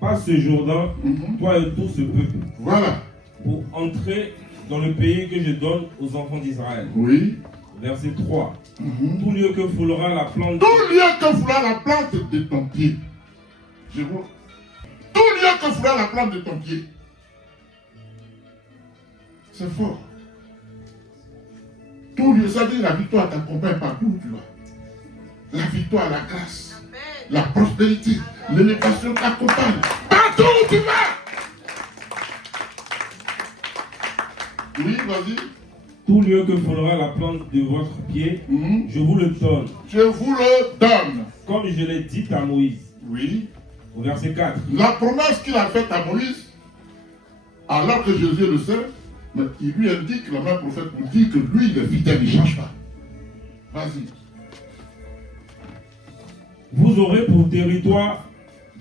Passe ce Jourdain, toi et tout ce peuple, Voilà. pour entrer dans le pays que je donne aux enfants d'Israël. Oui. Verset 3. Tout lieu que foulera la plante. Tout lieu que foulera la plante de ton pied. Je vous... Tout lieu que foulera la plante de ton pied. C'est fort. Tout lieu, ça dit la victoire t'accompagne partout où tu vas. La victoire, la grâce, la prospérité, l'élévation t'accompagne partout où tu vas. Oui, vas-y. Tout lieu que foulera la plante de votre pied, je vous le donne. Je vous le donne. Comme je l'ai dit à Moïse. Oui. Au verset 4. La promesse qu'il a faite à Moïse, alors que Jésus le sait, mais il lui indique, le même prophète nous dit que lui, il est fidèle, il ne change pas. Vas-y. Vous aurez pour territoire,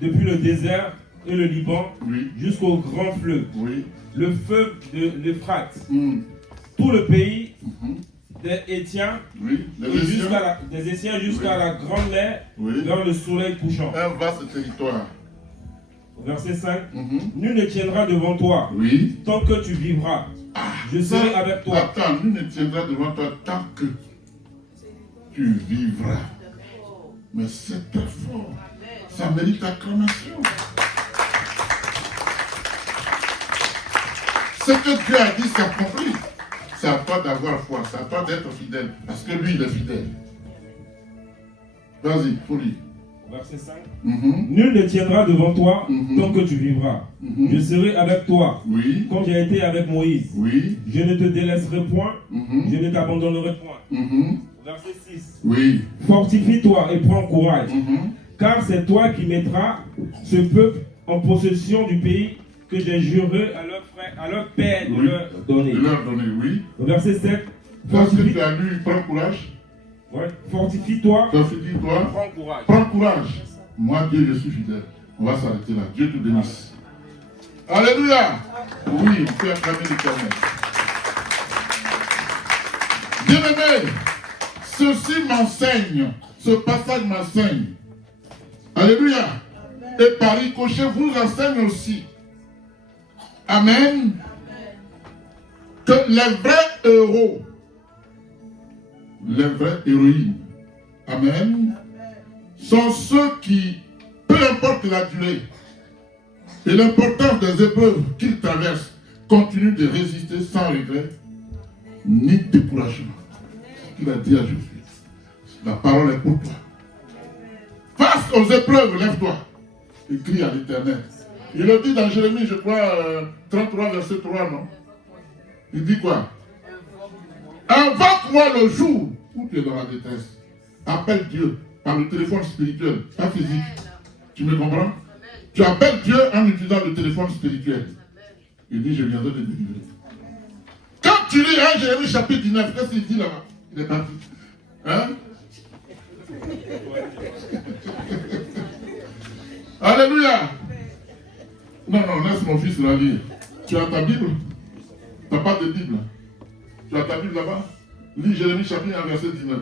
depuis le désert et le Liban, Oui. jusqu'au grand fleuve, Oui. le fleuve de l'Euphrate, tout le pays des Étiens, Oui. des Étiens jusqu'à la grande mer, Oui. vers le soleil couchant. Un vaste territoire. Verset 5. Nul ne tiendra devant toi Oui. tant que tu vivras. Je serai avec toi. Attends, nul ne tiendra devant toi tant que tu vivras. Mais c'est très fort. Ça mérite acclamation. Ce que Dieu a dit s'accomplit. C'est à toi d'avoir foi, c'est à toi d'être fidèle. Parce que lui, il est fidèle. Vas-y, faut lire. Verset 5. Nul ne tiendra devant toi tant que tu vivras. Je serai avec toi. Oui. Comme j'ai été avec Moïse. Oui. Je ne te délaisserai point. Je ne t'abandonnerai point. Verset 6. Oui. Fortifie-toi et prends courage. Car c'est toi qui mettras ce peuple en possession du pays que j'ai juré à leurs frères, à leurs pères de leur donner. De leur donner, oui. Verset 7. Parce que tu as lu, prends courage. Ouais. Fortifie-toi. Fortifie-toi. Prends courage. Prends courage. Moi, Dieu, je suis fidèle. On va s'arrêter là. Dieu te bénisse. Alléluia. Oui, on peut acclamer l'Éternel. Bien-aimé, ceci m'enseigne. Ce passage m'enseigne. Alléluia. Et par ricochet vous enseigne aussi. Amen. Que les vrais héros, les vraies héroïnes, amen, sont ceux qui, peu importe la durée et l'importance des épreuves qu'ils traversent, continuent de résister sans regret ni découragement. Ce qu'il a dit à Jésus. La parole est pour toi. Face aux épreuves, lève-toi et crie à l'Éternel. Il le dit dans Jérémie, je crois, 33, verset 3, non? Il dit quoi? Invoque-moi le jour où tu es dans la détresse. Appelle Dieu par le téléphone spirituel, pas physique. Tu me comprends? Tu appelles Dieu en utilisant le téléphone spirituel. Il dit, je viendrai te délivrer. Quand tu lis Jérémie chapitre 19, qu'est-ce qu'il dit là-bas? Il est parti. Hein? Alléluia. Non, laisse mon fils la lire. Tu as ta Bible? Tu n'as pas de Bible? Tu as ta Bible là-bas? Lis Jérémie chapitre 1, verset 19.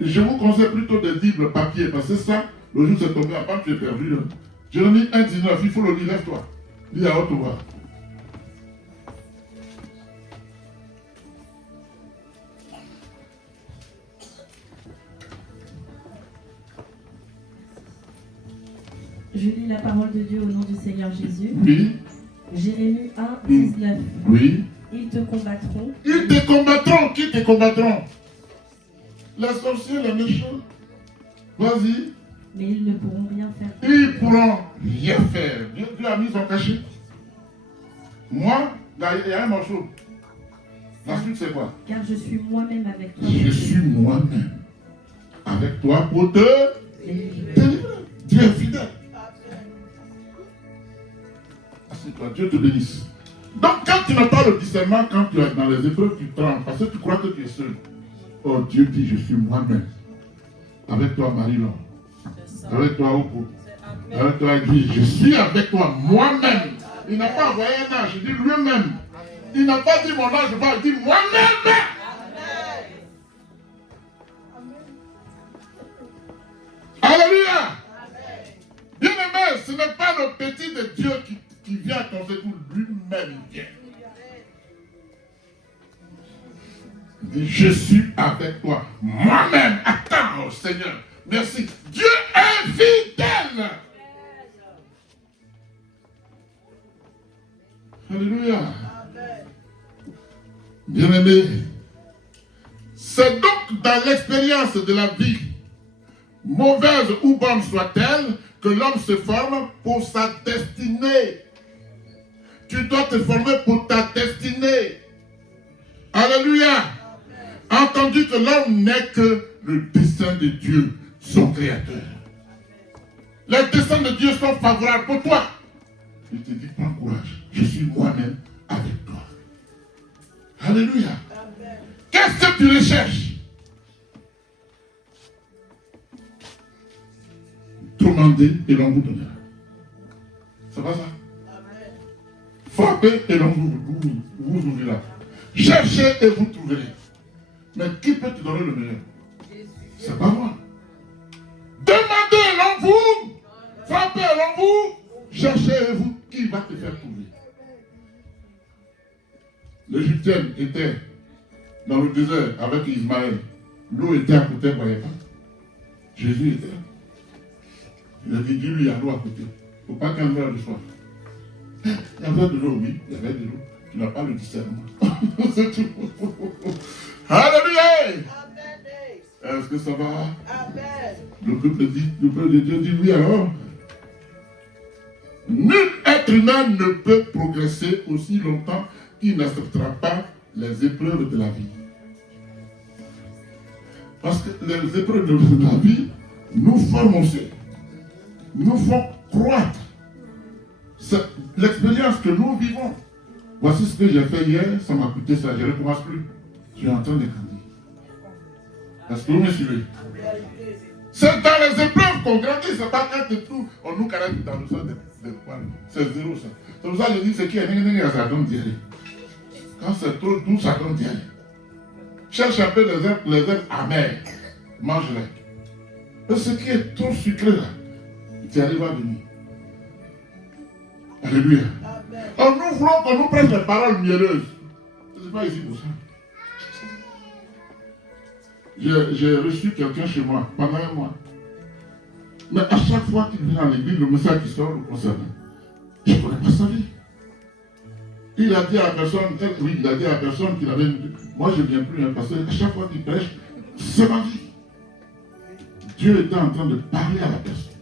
Je vous conseille plutôt des Bibles papier, parce que ça, le jour c'est tombé, après tu es perdu. Jérémie 1, 19, il faut le lire, lève-toi. Lis à haute voix. Je lis la parole de Dieu au nom du Seigneur Jésus. Oui. Jérémie 1, 19. Oui. Ils te combattront. Ils te combattront. Qui te combattront? Les sorciers, les méchants. Vas-y. Mais ils ne pourront rien faire. Ils pourront rien faire. Dieu a mis son cachet. Moi, il y a un morceau. La suite, c'est quoi? Car je suis moi-même avec toi. Je suis moi-même avec toi pour te délivrer. Dieu est fidèle. Assieds-toi, Dieu te bénisse. Donc, quand tu n'as pas le discernement, quand tu es dans les épreuves, tu trembles parce que tu crois que tu es seul. Oh, Dieu dit, je suis moi-même. Avec toi, Marie-Laure. Avec toi, Oko. Avec toi, Église. Je suis avec toi, moi-même. Il n'a pas envoyé un âge, il dit lui-même. Il n'a pas dit mon âge, il dit moi-même. Alléluia. Bien-aimé, ce n'est pas le petit de Dieu qui vient à ton secours, lui-même il vient. Il dit, je suis avec toi, moi-même. Attends, Seigneur. Merci. Dieu est fidèle. Alléluia. Bien-aimé, c'est donc dans l'expérience de la vie, mauvaise ou bonne soit-elle, que l'homme se forme pour sa destinée. Tu dois te former pour ta destinée. Alléluia. Entendu que l'homme n'est que le dessein de Dieu, son créateur. Les desseins de Dieu sont favorables pour toi. Il te dit, prends courage. Je suis moi-même avec toi. Alléluia. Qu'est-ce que tu recherches? Demandez et l'on vous donnera. Ça va ça? Frappez et l'on vous ouvrira. Cherchez et vous trouverez. Mais qui peut te donner le meilleur? C'est pas moi. Demandez et l'on vous. Frappez et l'on vous. Cherchez et vous. Qui va te faire trouver? L'Égyptienne était dans le désert avec Ismaël. L'eau était à côté, vous ne voyez pas. Jésus était là. Il a dit, dis-lui, il y a l'eau à côté. Il ne faut pas qu'elle meure de soif. Il y avait de l'eau, oui, il y avait de l'eau. Tu n'as pas le discernement. C'est tout. Alléluia! Est-ce que ça va? Amen. Le peuple de Dieu dit oui alors. Nul être humain ne peut progresser aussi longtemps qu'il n'acceptera pas les épreuves de la vie. Parce que les épreuves de la vie nous forment aussi, nous font croître. C'est l'expérience que nous vivons. Voici ce que j'ai fait hier, ça m'a coûté ça, je ne recommence plus. Je suis en train de grandir. Est-ce que vous me suivez? C'est dans les épreuves qu'on grandit, c'est pas quand tout, on nous caractérise dans le sang des poils. C'est zéro ça. C'est pour ça que je dis, c'est qui est ça donne diarrhée. Quand c'est trop doux, ça donne diarrhée. Cherche un peu les herbes amères, mange-les. Et ce qui est trop sucré là, diarrhée va venir. Alléluia. Alors nous voulons qu'on nous prenne les paroles mielleuses. Ce n'est pas ici pour ça. J'ai reçu quelqu'un chez moi pendant un mois. Mais à chaque fois qu'il vient dans l'église, le message qui sort le concerne. Je ne connais pas sa vie. Il a dit à la personne, qu'il avait. Moi je ne viens plus, parce qu'à chaque fois qu'il prêche, c'est ma vie. Dieu était en train de parler à la personne.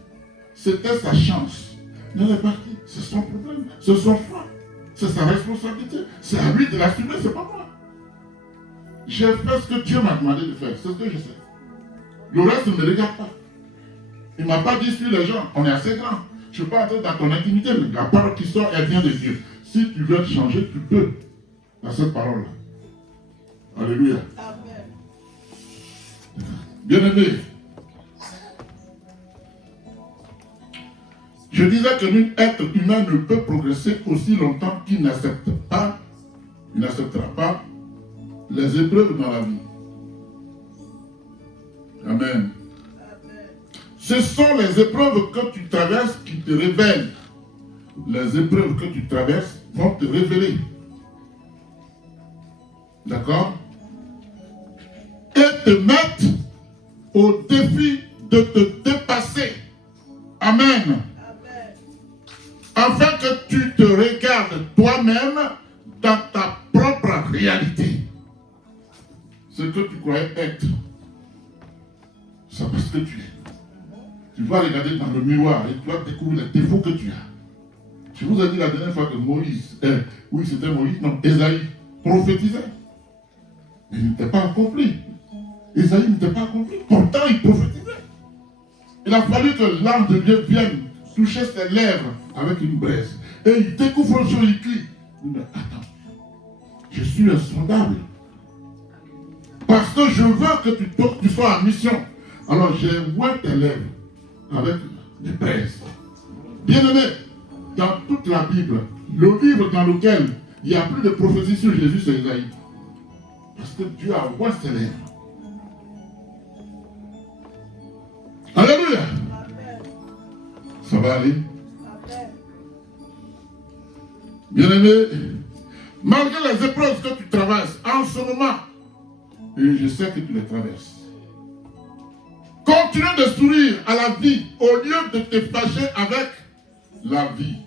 C'était sa chance. Mais elle est partie. C'est son problème. C'est son choix. C'est sa responsabilité. C'est à lui de l'assumer, c'est pas moi. J'ai fait ce que Dieu m'a demandé de faire. C'est ce que je sais. Le reste ne me regarde pas. Il ne m'a pas dit sur les gens. On est assez grand. Je ne suis pas entré dans ton intimité, mais la parole qui sort, elle vient de Dieu. Si tu veux te changer, tu peux. Dans cette parole-là. Alléluia. Amen. Bien-aimé. Je disais que l'être humain ne peut progresser aussi longtemps qu'il n'acceptera pas les épreuves dans la vie. Amen. Ce sont les épreuves que tu traverses qui te révèlent. Les épreuves que tu traverses vont te révéler. D'accord? Et te mettre au défi de te dépasser. Amen. Afin que tu te regardes toi-même dans ta propre réalité. Ce que tu croyais être, c'est parce que tu es. Tu vas regarder dans le miroir et tu vas découvrir les défauts que tu as. Je vous ai dit la dernière fois que Moïse, oui c'était Moïse, non, Ésaïe prophétisait. Il n'était pas accompli. Ésaïe n'était pas accompli. Pourtant il prophétisait. Il a fallu que l'âme de Dieu vienne toucher ses lèvres avec une braise. Et il découvre le jour, il crie. Mais attends, je suis insondable. Parce que je veux que tu sois en mission. Alors j'ai oint tes lèvres avec des braises. Bien-aimé, dans toute la Bible, le livre dans lequel il n'y a plus de prophétie sur Jésus, c'est Isaïe. Parce que Dieu a oint ses lèvres. Alléluia. Ça va aller. Bien-aimé, malgré les épreuves que tu traverses en ce moment, et je sais que tu les traverses, continue de sourire à la vie au lieu de te fâcher avec la vie.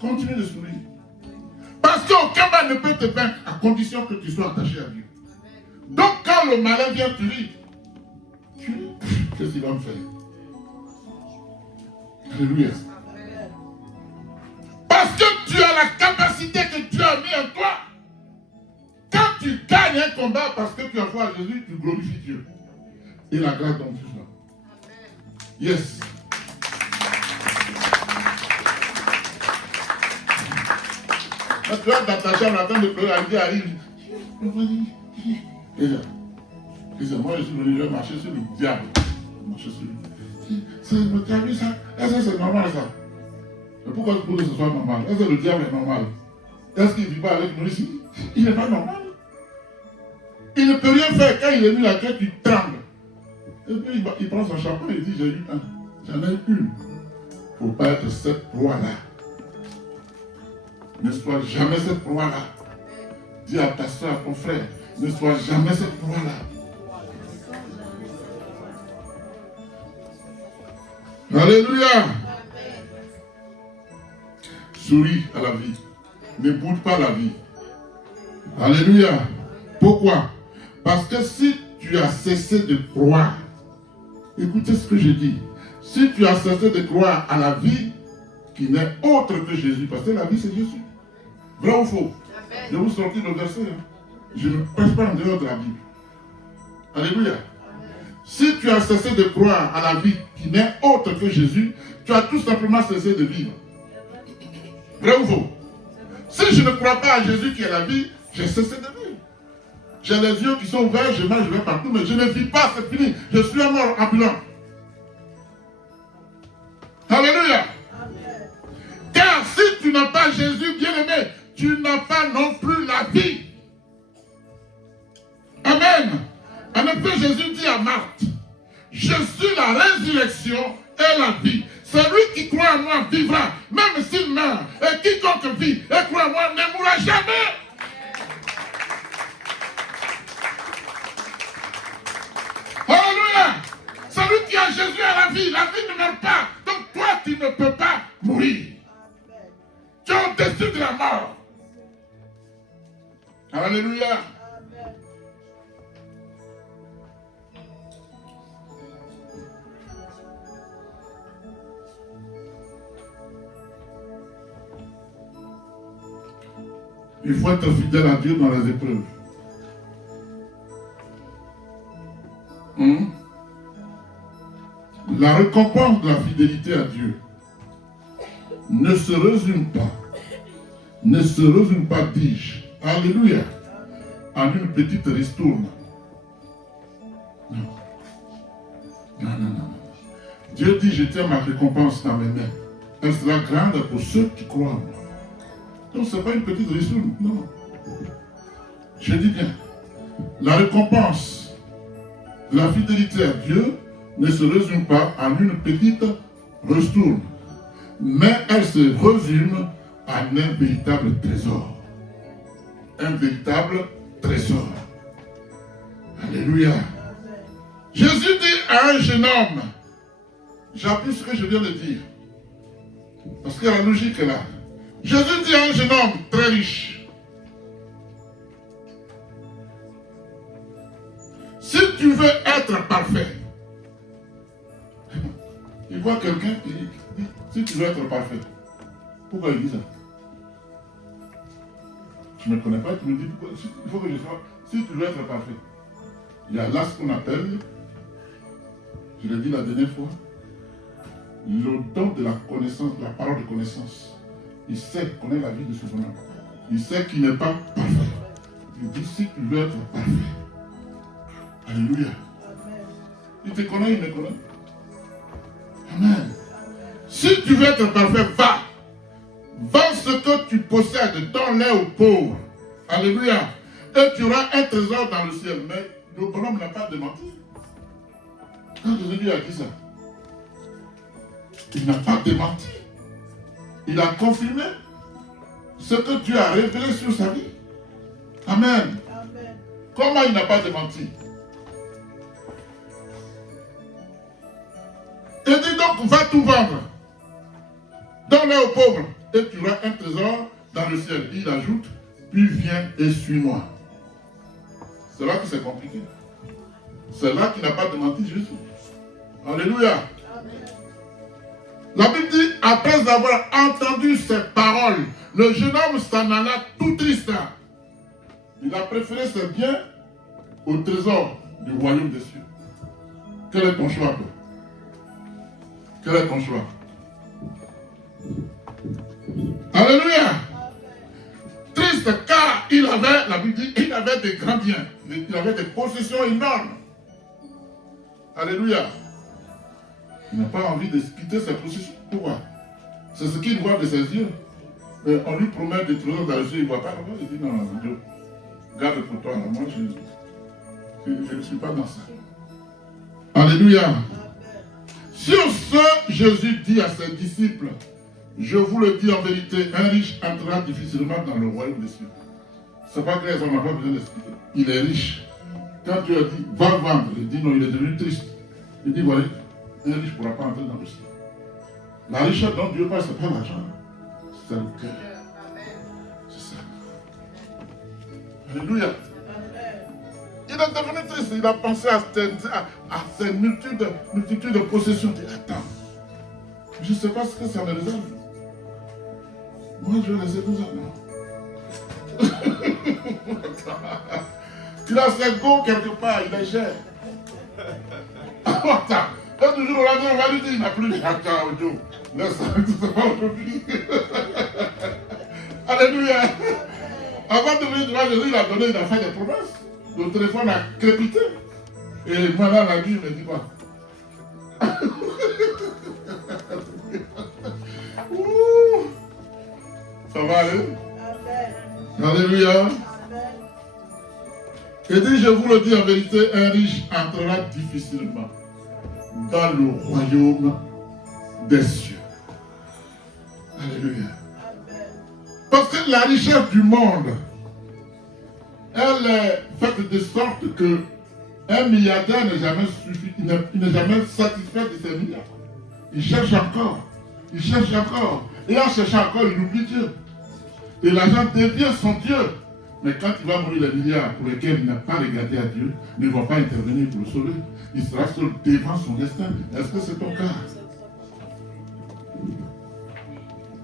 Continue de sourire. Parce qu'aucun mal ne peut te vaincre à condition que tu sois attaché à Dieu. Donc quand le malin vient te dire, qu'est-ce qu'il va me faire? Alléluia. Parce que tu as la capacité que Dieu a mis en toi. Quand tu gagnes un combat parce que tu as foi à Jésus, tu glorifies Dieu. Et la grâce dans tout ça. Yes. Quand tu es dans ta chambre, attends de pleurer, elle arrive. Et là, moi je suis venu marcher sur le diable. Marcher sur lui. Tu as vu ça? Est-ce que c'est normal ça? Mais pourquoi tu veux que ce soit normal? Est-ce que le diable est normal? Est-ce qu'il ne vit pas avec nous ici? Il n'est pas normal. Il ne peut rien faire. Quand il est mis la tête, il tremble. Et puis il prend son chapeau et il dit, j'ai eu un. J'en ai une. Il ne faut pas être cette proie-là. Ne sois jamais cette proie-là. Dis à ta soeur, à ton frère, ne sois jamais cette proie-là. Alléluia. Souris à la vie. Ne boude pas la vie. Alléluia. Pourquoi? Parce que si tu as cessé de croire, écoutez ce que je dis, si tu as cessé de croire à la vie qui n'est autre que Jésus, parce que la vie c'est Jésus. Vrai ou faux? Je vais vous sortir le verset. Je ne prêche pas en dehors de la Bible. Alléluia. Si tu as cessé de croire à la vie qui n'est autre que Jésus, tu as tout simplement cessé de vivre. Vrai ou faux? Si je ne crois pas à Jésus qui est la vie, j'ai cessé de vivre. J'ai les yeux qui sont ouverts, je marche, je vais partout, mais je ne vis pas, c'est fini. Je suis un mort ambulant. Alléluia. Car si tu n'as pas Jésus, bien-aimé, tu n'as pas non plus la vie. Amen. En effet, Jésus dit à Marthe, je suis la résurrection et la vie. Celui qui croit en moi vivra, même s'il meurt. Et quiconque vit et croit en moi ne mourra jamais. Alléluia. Celui qui a Jésus a la vie ne meurt pas. Donc toi, tu ne peux pas mourir. Tu es au-dessus de la mort. Alléluia. Il faut être fidèle à Dieu dans les épreuves. La récompense de la fidélité à Dieu ne se résume pas, dis-je, alléluia, en une petite ristourne. Non. Dieu dit, je tiens ma récompense dans mes mains. Elle sera grande pour ceux qui croient en moi. Donc ce n'est pas une petite ristourne, non. Je dis bien, la récompense de la fidélité à Dieu ne se résume pas en une petite ristourne, mais elle se résume en un véritable trésor. Un véritable trésor. Alléluia. Jésus dit à un jeune homme, j'appuie ce que je viens de dire, parce que la logique est là. Jésus dit à un jeune homme très riche, si tu veux être parfait, il voit quelqu'un qui dit, si tu veux être parfait, pourquoi il dit ça? Tu ne me connais pas, tu me dis, pourquoi? Il faut que je sois, si tu veux être parfait. Il y a là ce qu'on appelle, je l'ai dit la dernière fois, le don de la connaissance, de la parole de connaissance. Il sait connaître la vie de ce bonhomme. Il sait qu'il n'est pas parfait. Il dit, si tu veux être parfait. Alléluia. Il te connaît, il me connaît. Amen. Si tu veux être parfait, va. Vends ce que tu possèdes, donne-les aux pauvres. Alléluia. Et tu auras un trésor dans le ciel. Mais le bonhomme n'a pas démenti. Quand Jésus a dit ça, il n'a pas démenti. Il a confirmé ce que Dieu a révélé sur sa vie. Amen. Amen. Comment il n'a pas démenti? Il dit donc, va tout vendre. Donne-les aux pauvres et tu auras un trésor dans le ciel. Il ajoute, puis viens et suis-moi. C'est là que c'est compliqué. C'est là qu'il n'a pas démenti Jésus. Alléluia. La Bible dit, après avoir entendu ces paroles, le jeune homme s'en alla tout triste. Il a préféré ses biens au trésor du royaume des cieux. Quel est ton choix, toi? Quel est ton choix? Alléluia. Triste car il avait, la Bible dit, il avait des grands biens. Il avait des possessions énormes. Alléluia. Il n'a pas envie de quitter ses possessions. Pourquoi? C'est ce qu'il voit de ses yeux. Mais on lui promet des trésors dans les yeux, il ne voit pas. Il dit non, Dieu, garde pour toi. Moi, je ne suis pas dans ça. Alléluia. Sur ce, Jésus dit à ses disciples, je vous le dis en vérité, un riche entrera difficilement dans le royaume des cieux. Ce n'est pas grave, on n'a pas besoin d'expliquer. Il est riche. Quand Dieu a dit, va vendre, il dit non, il est devenu triste. Il dit, voilà, un riche ne pourra pas entrer dans le ciel. La richesse dont Dieu parle, ce n'est pas l'argent. C'est le cœur. C'est ça. Alléluia. Il est devenu triste. Il a pensé à ces multitudes de possessions. Il dit, attends, je ne sais pas ce que ça me réserve. Moi, je vais laisser tout ça. Non. Il a ses go quelque part, il est cher. Attends. Quand toujours on va lui dire, il n'a plus de caca au dos. Laisse ça, tout ça va aujourd'hui. Alléluia. Avant de venir devant Jésus, il a fait des promesses. Le téléphone a crépité. Et moi, là, la nuit, il me dit quoi? Ça va aller? Alléluia. Et dit, je vous le dis en vérité, un riche entrera difficilement dans le royaume des cieux. Alléluia. Parce que la richesse du monde, elle est faite de sorte que un milliardaire n'est jamais satisfait de ses milliards. Il cherche encore. Il cherche encore. Et en cherchant encore, il oublie Dieu. Et l'argent devient son Dieu. Mais quand il va mourir, les milliards pour lesquels il n'a pas regardé à Dieu ne vont pas intervenir pour le sauver. Il sera seul devant son destin. Est-ce que c'est ton cas?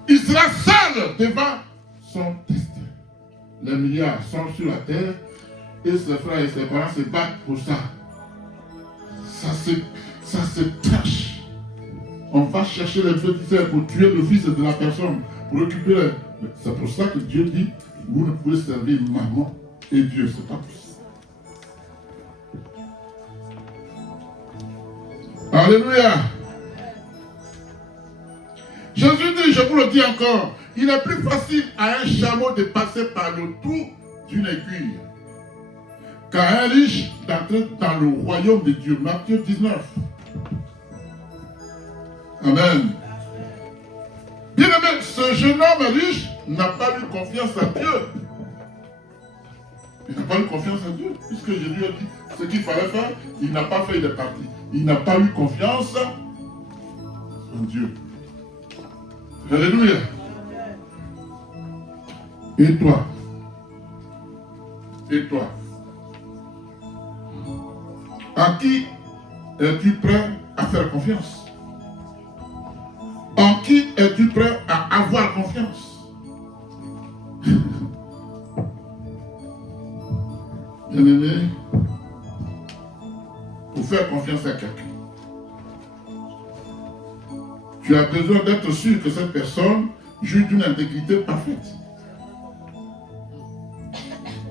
Il sera seul devant son destin. Les milliards sont sur la terre et ses frères et ses parents se battent pour ça. Ça se tâche. On va chercher les petits frères pour tuer le fils de la personne, pour récupérer. C'est pour ça que Dieu dit, vous ne pouvez servir maman et Dieu. C'est pas possible. Alléluia. Jésus dit, je vous le dis encore, il est plus facile à un chameau de passer par le trou d'une aiguille qu'à un riche d'entrer dans le royaume de Dieu. Matthieu 19. Amen. Bien aimé, ce jeune homme riche n'a pas eu confiance à Dieu. Il n'a pas eu confiance à Dieu. Puisque Jésus a dit ce qu'il fallait faire, il n'a pas fait, il est parti. Il n'a pas eu confiance en Dieu. Alléluia. Et toi? Et toi? À qui es-tu prêt à faire confiance? En qui es-tu prêt à avoir confiance? Bien-aimé, pour faire confiance à quelqu'un, tu as besoin d'être sûr que cette personne jouit d'une intégrité parfaite.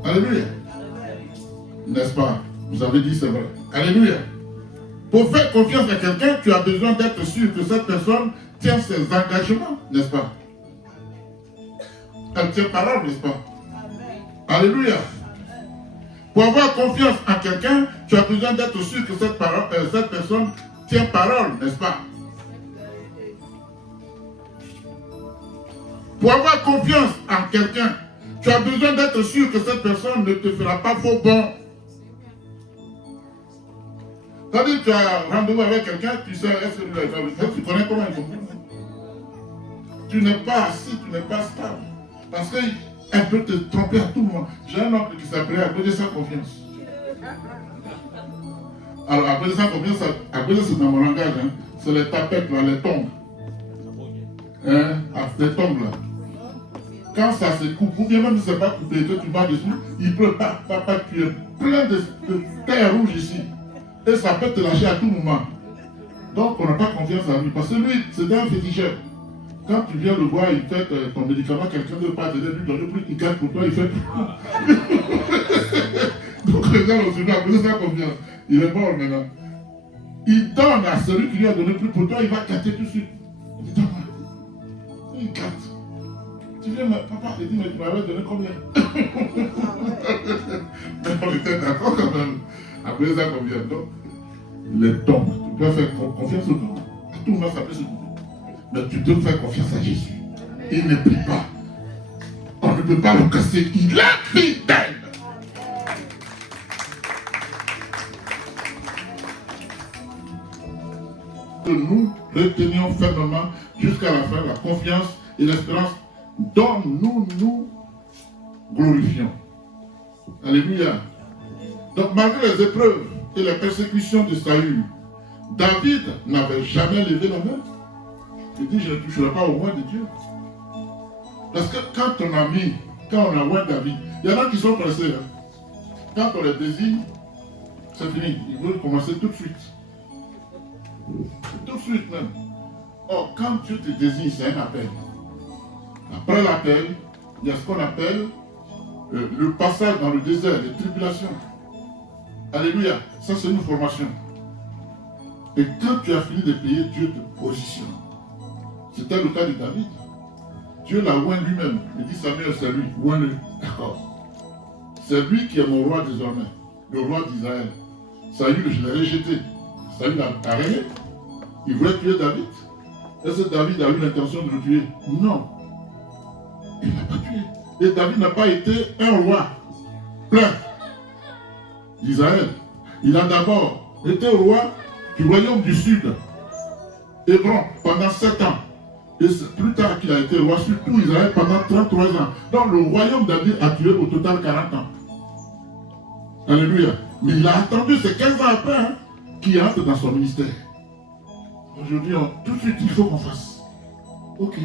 Alléluia. N'est-ce pas? Vous avez dit c'est vrai. Alléluia. Pour faire confiance à quelqu'un, tu as besoin d'être sûr que cette personne tient ses engagements, n'est-ce pas? Elle tient parole, n'est-ce pas? Alléluia. Pour avoir confiance en quelqu'un, tu as besoin d'être sûr que cette personne tient parole, n'est-ce pas? Pour avoir confiance en quelqu'un, tu as besoin d'être sûr que cette personne ne te fera pas faux bon. C'est-à-dire que tu as rendez-vous avec quelqu'un, tu sais, est-ce que tu connais comment il fonctionne? Tu n'es pas assis, tu n'es pas stable. Parce qu'elle peut te tromper à tout moment. J'ai un oncle qui s'appelait à cause de sa confiance. Alors, à cause de sa confiance, à cause de c'est dans mon langage, hein, c'est les tapettes, là, les tombes. Hein, les tombes, là. Quand ça se coupe, ou bien même si ce n'est pas coupé, que tu vas dessus, il peut pas, tu es plein de terre rouge ici. Et ça peut te lâcher à tout moment. Donc, on n'a pas confiance en lui. Parce que lui, c'est un féticheur. Quand tu viens le voir, il fait ton médicament, quelqu'un ne veut pas t'aider, lui donne plus, il gagne pour toi, il fait tout. Donc, les gens l'ont suivi, à cause de sa confiance. Il est mort maintenant. Il donne à celui qui lui a donné plus pour toi, il va gâter tout de suite. Il dit, donne-moi. Il gâte. Tu viens, papa, il dit, mais tu m'avais donné combien? Mais on était d'accord quand même. Après ça, combien? Donc, les tombes, tu peux faire confiance au tombe. À tout moment, ça peut se couper. Mais tu dois faire confiance à Jésus. Il ne plie pas. On ne peut pas le casser. Il est fidèle. Que nous retenions fermement jusqu'à la fin la confiance et l'espérance dont nous nous glorifions. Alléluia. Donc malgré les épreuves et les persécutions de Saül, David n'avait jamais levé la main. Il dit, je ne toucherai pas au roi de Dieu. Parce que quand on a mis, quand on a roi David, il y en a qui sont pressés. Hein. Quand on les désigne, c'est fini. Ils veulent commencer tout de suite. Tout de suite même. Or, quand Dieu te désigne, c'est un appel. Après l'appel, il y a ce qu'on appelle le passage dans le désert, les tribulations. Alléluia. Ça, c'est une formation. Et quand tu as fini de payer, Dieu te positionne. C'était le cas de David. Dieu l'a oint lui-même. Il dit Samuel, c'est lui. Oint-le. D'accord. C'est lui qui est mon roi désormais. Le roi d'Israël. Saül, je l'ai rejeté. Saül a régné. Il voulait tuer David. Est-ce que David a eu l'intention de le tuer? Non. Il ne l'a pas tué. Et David n'a pas été un roi plein d'Israël. Il a d'abord été roi du royaume du sud, Hébron, pendant 7 ans. Et c'est plus tard qu'il a été roi sur tout Israël pendant 33 ans. Donc le royaume David a tué au total 40 ans. Alléluia. Mais il a attendu, c'est 15 ans après qu'il entre dans son ministère. Aujourd'hui, tout de suite, il faut qu'on fasse. Ok.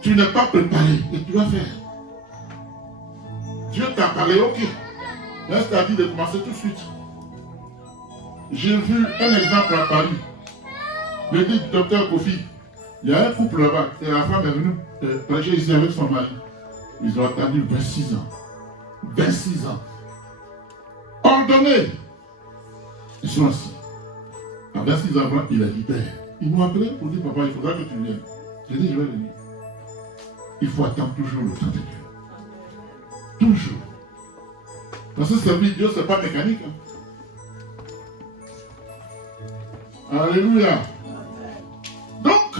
Tu n'es pas préparé et tu vas faire. Dieu t'a parlé, ok. Là, je t'ai dit de commencer tout de suite. J'ai vu un exemple à Paris. Le dit docteur Kofi. Il y a un couple là-bas. Et la femme est venue prêcher ici avec son mari. Ils ont attendu 26 ans. 26 ans. Ordonné. Ils sont assis. À 26 ans, il a dit, père. Ils m'ont appelé pour dire, papa, il faudra que tu viennes. J'ai dit, je vais venir. Il faut attendre toujours le temps de Dieu. Toujours. Parce que servir Dieu, ce n'est pas mécanique. Alléluia. Donc,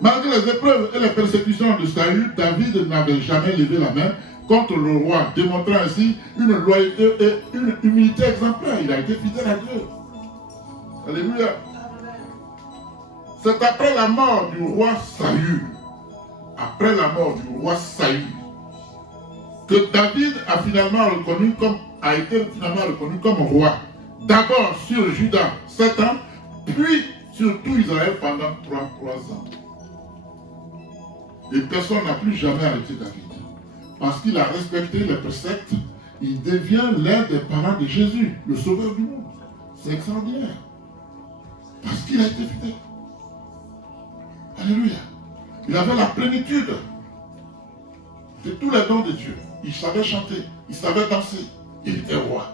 malgré les épreuves et les persécutions de Saül, David n'avait jamais levé la main contre le roi, démontrant ainsi une loyauté et une humilité exemplaire. Il a été fidèle à Dieu. Alléluia. C'est après la mort du roi Saül, que David a été finalement reconnu comme roi. D'abord sur Juda 7 ans, puis sur tout Israël pendant 33 ans. Et personne n'a plus jamais arrêté David. Parce qu'il a respecté les préceptes, il devient l'un des parents de Jésus, le sauveur du monde. C'est extraordinaire. Parce qu'il a été fidèle. Alléluia. Il avait la plénitude de tous les dons de Dieu. Il savait chanter, il savait danser. Il était roi.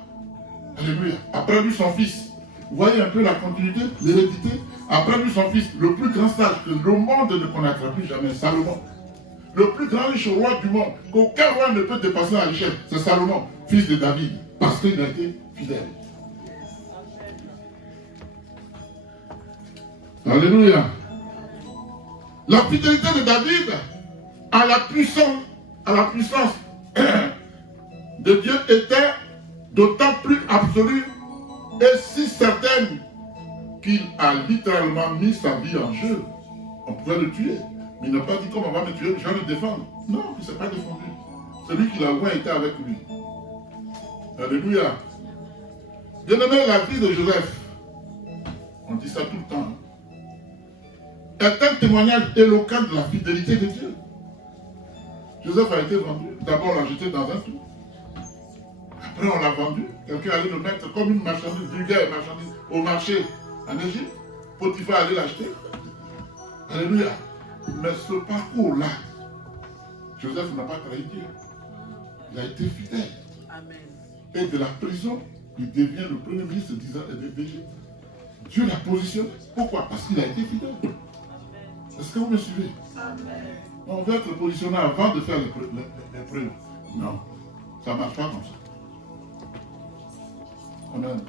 Alléluia. Après lui, son fils. Vous voyez un peu la continuité, l'hérédité. Après lui, son fils, le plus grand sage que le monde ne connaîtra plus jamais, Salomon. Le plus grand riche roi du monde, qu'aucun roi ne peut dépasser à l'échelle, c'est Salomon, fils de David, parce qu'il a été fidèle. Alléluia. La fidélité de David à la puissance de Dieu était d'autant plus absolue et si certaine qu'il a littéralement mis sa vie en jeu. On pouvait le tuer, mais il n'a pas dit comment on va me tuer, je vais le défendre. Non, il ne s'est pas défendu. Celui qui l'a oint était avec lui. Alléluia. Bien aimé, la vie de Joseph, on dit ça tout le temps, est un témoignage éloquent de la fidélité de Dieu. Joseph a été vendu. D'abord, on l'a jeté dans un trou. Après, on l'a vendu. Quelqu'un allait le mettre comme une marchandise, vulgaire marchandise, au marché en Égypte. Potiphar allait l'acheter. Alléluia. Mais ce parcours-là, Joseph n'a pas trahi Dieu. Il a été fidèle. Amen. Et de la prison, il devient le premier ministre d'Égypte. Dieu l'a positionné. Pourquoi? Parce qu'il a été fidèle. Est-ce que vous me suivez? Amen. On veut être positionné avant de faire les preuves. Non, ça ne marche pas comme ça. Amen.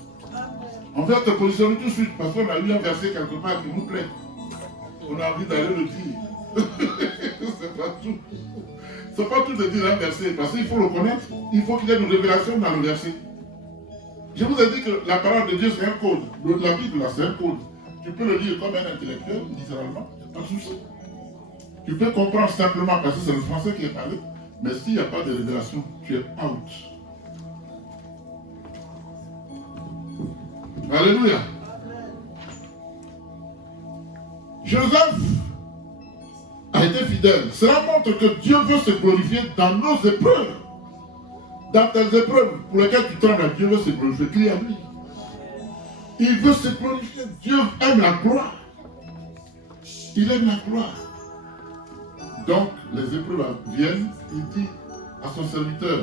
On veut être positionné tout de suite parce qu'on a lu un verset quelque part qui nous plaît. On a envie d'aller le dire. C'est pas tout. C'est pas tout de dire un verset parce qu'il faut le connaître. Il faut qu'il y ait une révélation dans le verset. Je vous ai dit que la parole de Dieu c'est un code. La Bible là c'est un code. Tu peux le lire comme un intellectuel, littéralement, il n'y a pas de souci. Tu peux comprendre simplement parce que c'est le français qui est parlé, mais s'il n'y a pas de révélation, tu es out. Alléluia. Joseph a été fidèle. Cela montre que Dieu veut se glorifier dans nos épreuves. Dans tes épreuves pour lesquelles tu trembles, Dieu veut se glorifier. Crie à lui. Il veut se glorifier. Dieu aime la gloire. Il aime la gloire. Donc, les épreuves viennent. Il dit à son serviteur,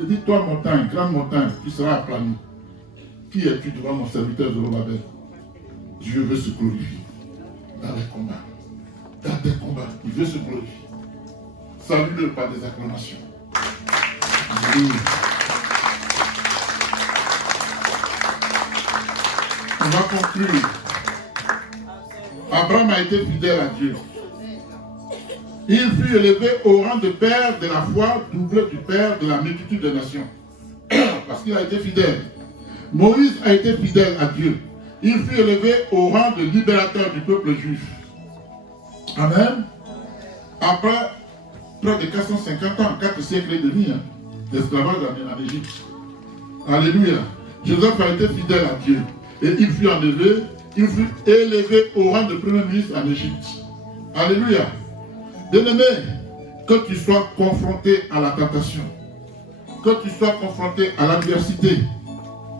Et dit, toi montagne, grande montagne, tu seras aplanie. Qui es-tu devant mon serviteur Zorobabel? Dieu veut se glorifier dans les combats. Dans tes combats, il veut se glorifier. Salue-le par des acclamations. Alléluia. On va conclure. Abraham a été fidèle à Dieu. Il fut élevé au rang de père de la foi, double du père de la multitude des nations. Parce qu'il a été fidèle. Moïse a été fidèle à Dieu. Il fut élevé au rang de libérateur du peuple juif. Amen. Après près de 450 ans, 4 siècles et demi, d'esclavage en Égypte. Alléluia. Joseph a été fidèle à Dieu. Et il fut élevé au rang de premier ministre en Égypte. Alléluia. Bien-aimé, que tu sois confronté à la tentation, que tu sois confronté à l'adversité,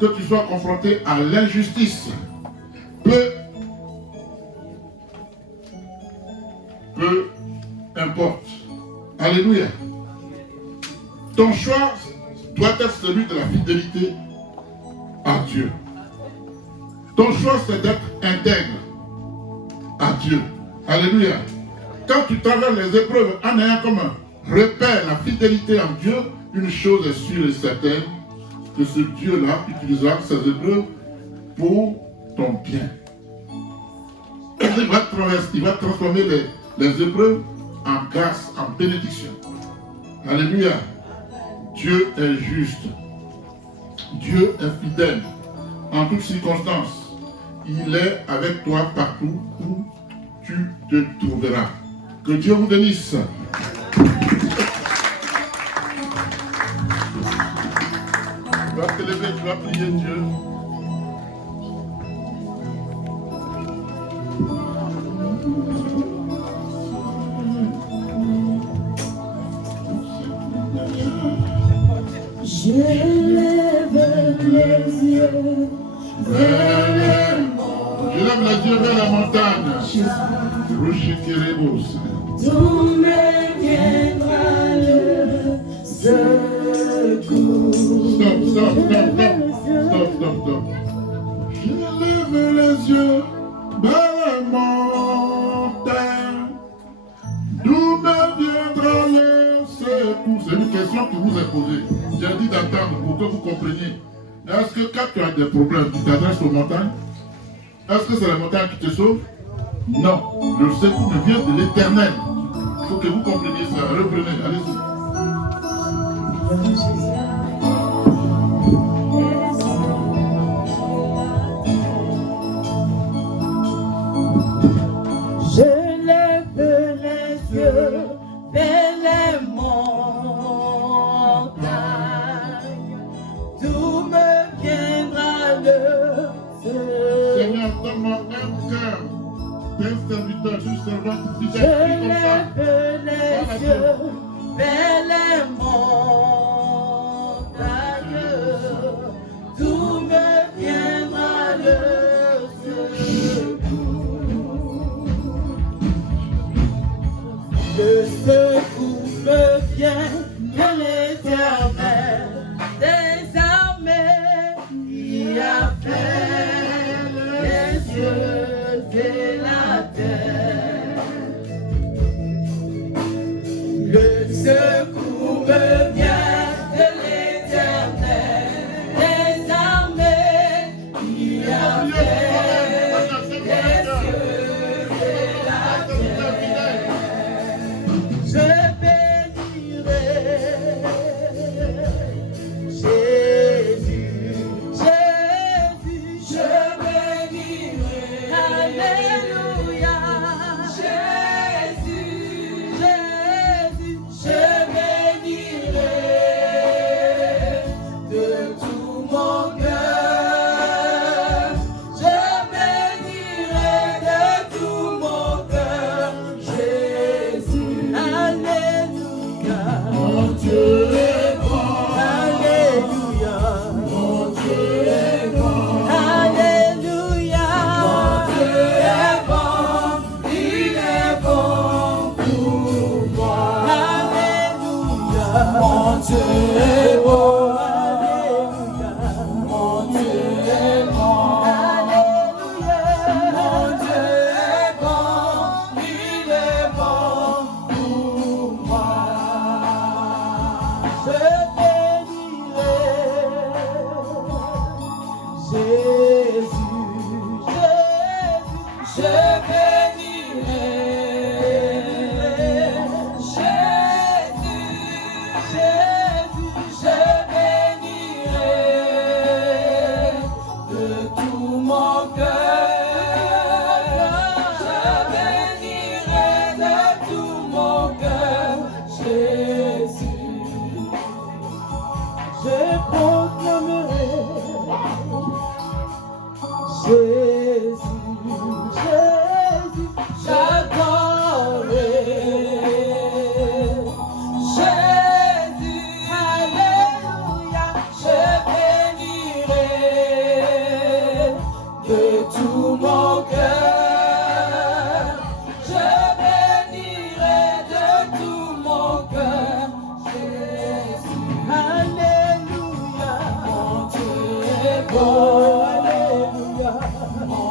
que tu sois confronté à l'injustice, peu importe. Alléluia. Ton choix doit être celui de la fidélité à Dieu. Ton choix, c'est d'être intègre à Dieu. Alléluia. Quand tu traverses les épreuves en ayant comme repère la fidélité en Dieu, une chose est sûre et certaine, que ce Dieu-là utilisera ces épreuves pour ton bien. Il va transformer les épreuves en grâce, en bénédiction. Alléluia. Dieu est juste. Dieu est fidèle. En toutes circonstances, il est avec toi partout où tu te trouveras. Que Dieu vous bénisse. Tu vas te lever, tu vas prier Dieu. Je lève les yeux vers le monde. Je lève les yeux vers la montagne. D'où me viendra le secours. Stop. Je lève les yeux vers la montagne. D'où me viendra le secours? C'est une question qui vous est posée. J'ai dit d'entendre pour que vous compreniez. Est-ce que quand tu as des problèmes, tu t'adresses aux montagnes? Est-ce que c'est la montagne qui te sauve? Non. Le secours vient de l'Éternel. Il faut que vous compreniez ça. Reprenez, allez-y. Je lève les yeux vers les montagnes, d'où me viendra le secours. Seigneur, donne-moi un cœur d'un serviteur, d'une servante Je fidèle. lève les yeux vers les montagnes, d'où me viendra le secours. Le secours me vient de l'Éternel des armées, qui a fait les cieux et la terre. Le secours me vient de l'Éternel des armées, qui a fait les cieux et la terre. Je bénirai Jésus, Jésus, je bénirai. Alléluia. Jésus, Jésus, je bénirai de tout mon cœur. Je bénirai de tout mon cœur Jésus. Alléluia. Mon Dieu est bon. Alléluia. Mon Dieu est bon. Alléluia. Mon Dieu est bon. Il est bon pour moi. Alléluia. Mon Dieu est bon. est bon, alléluia.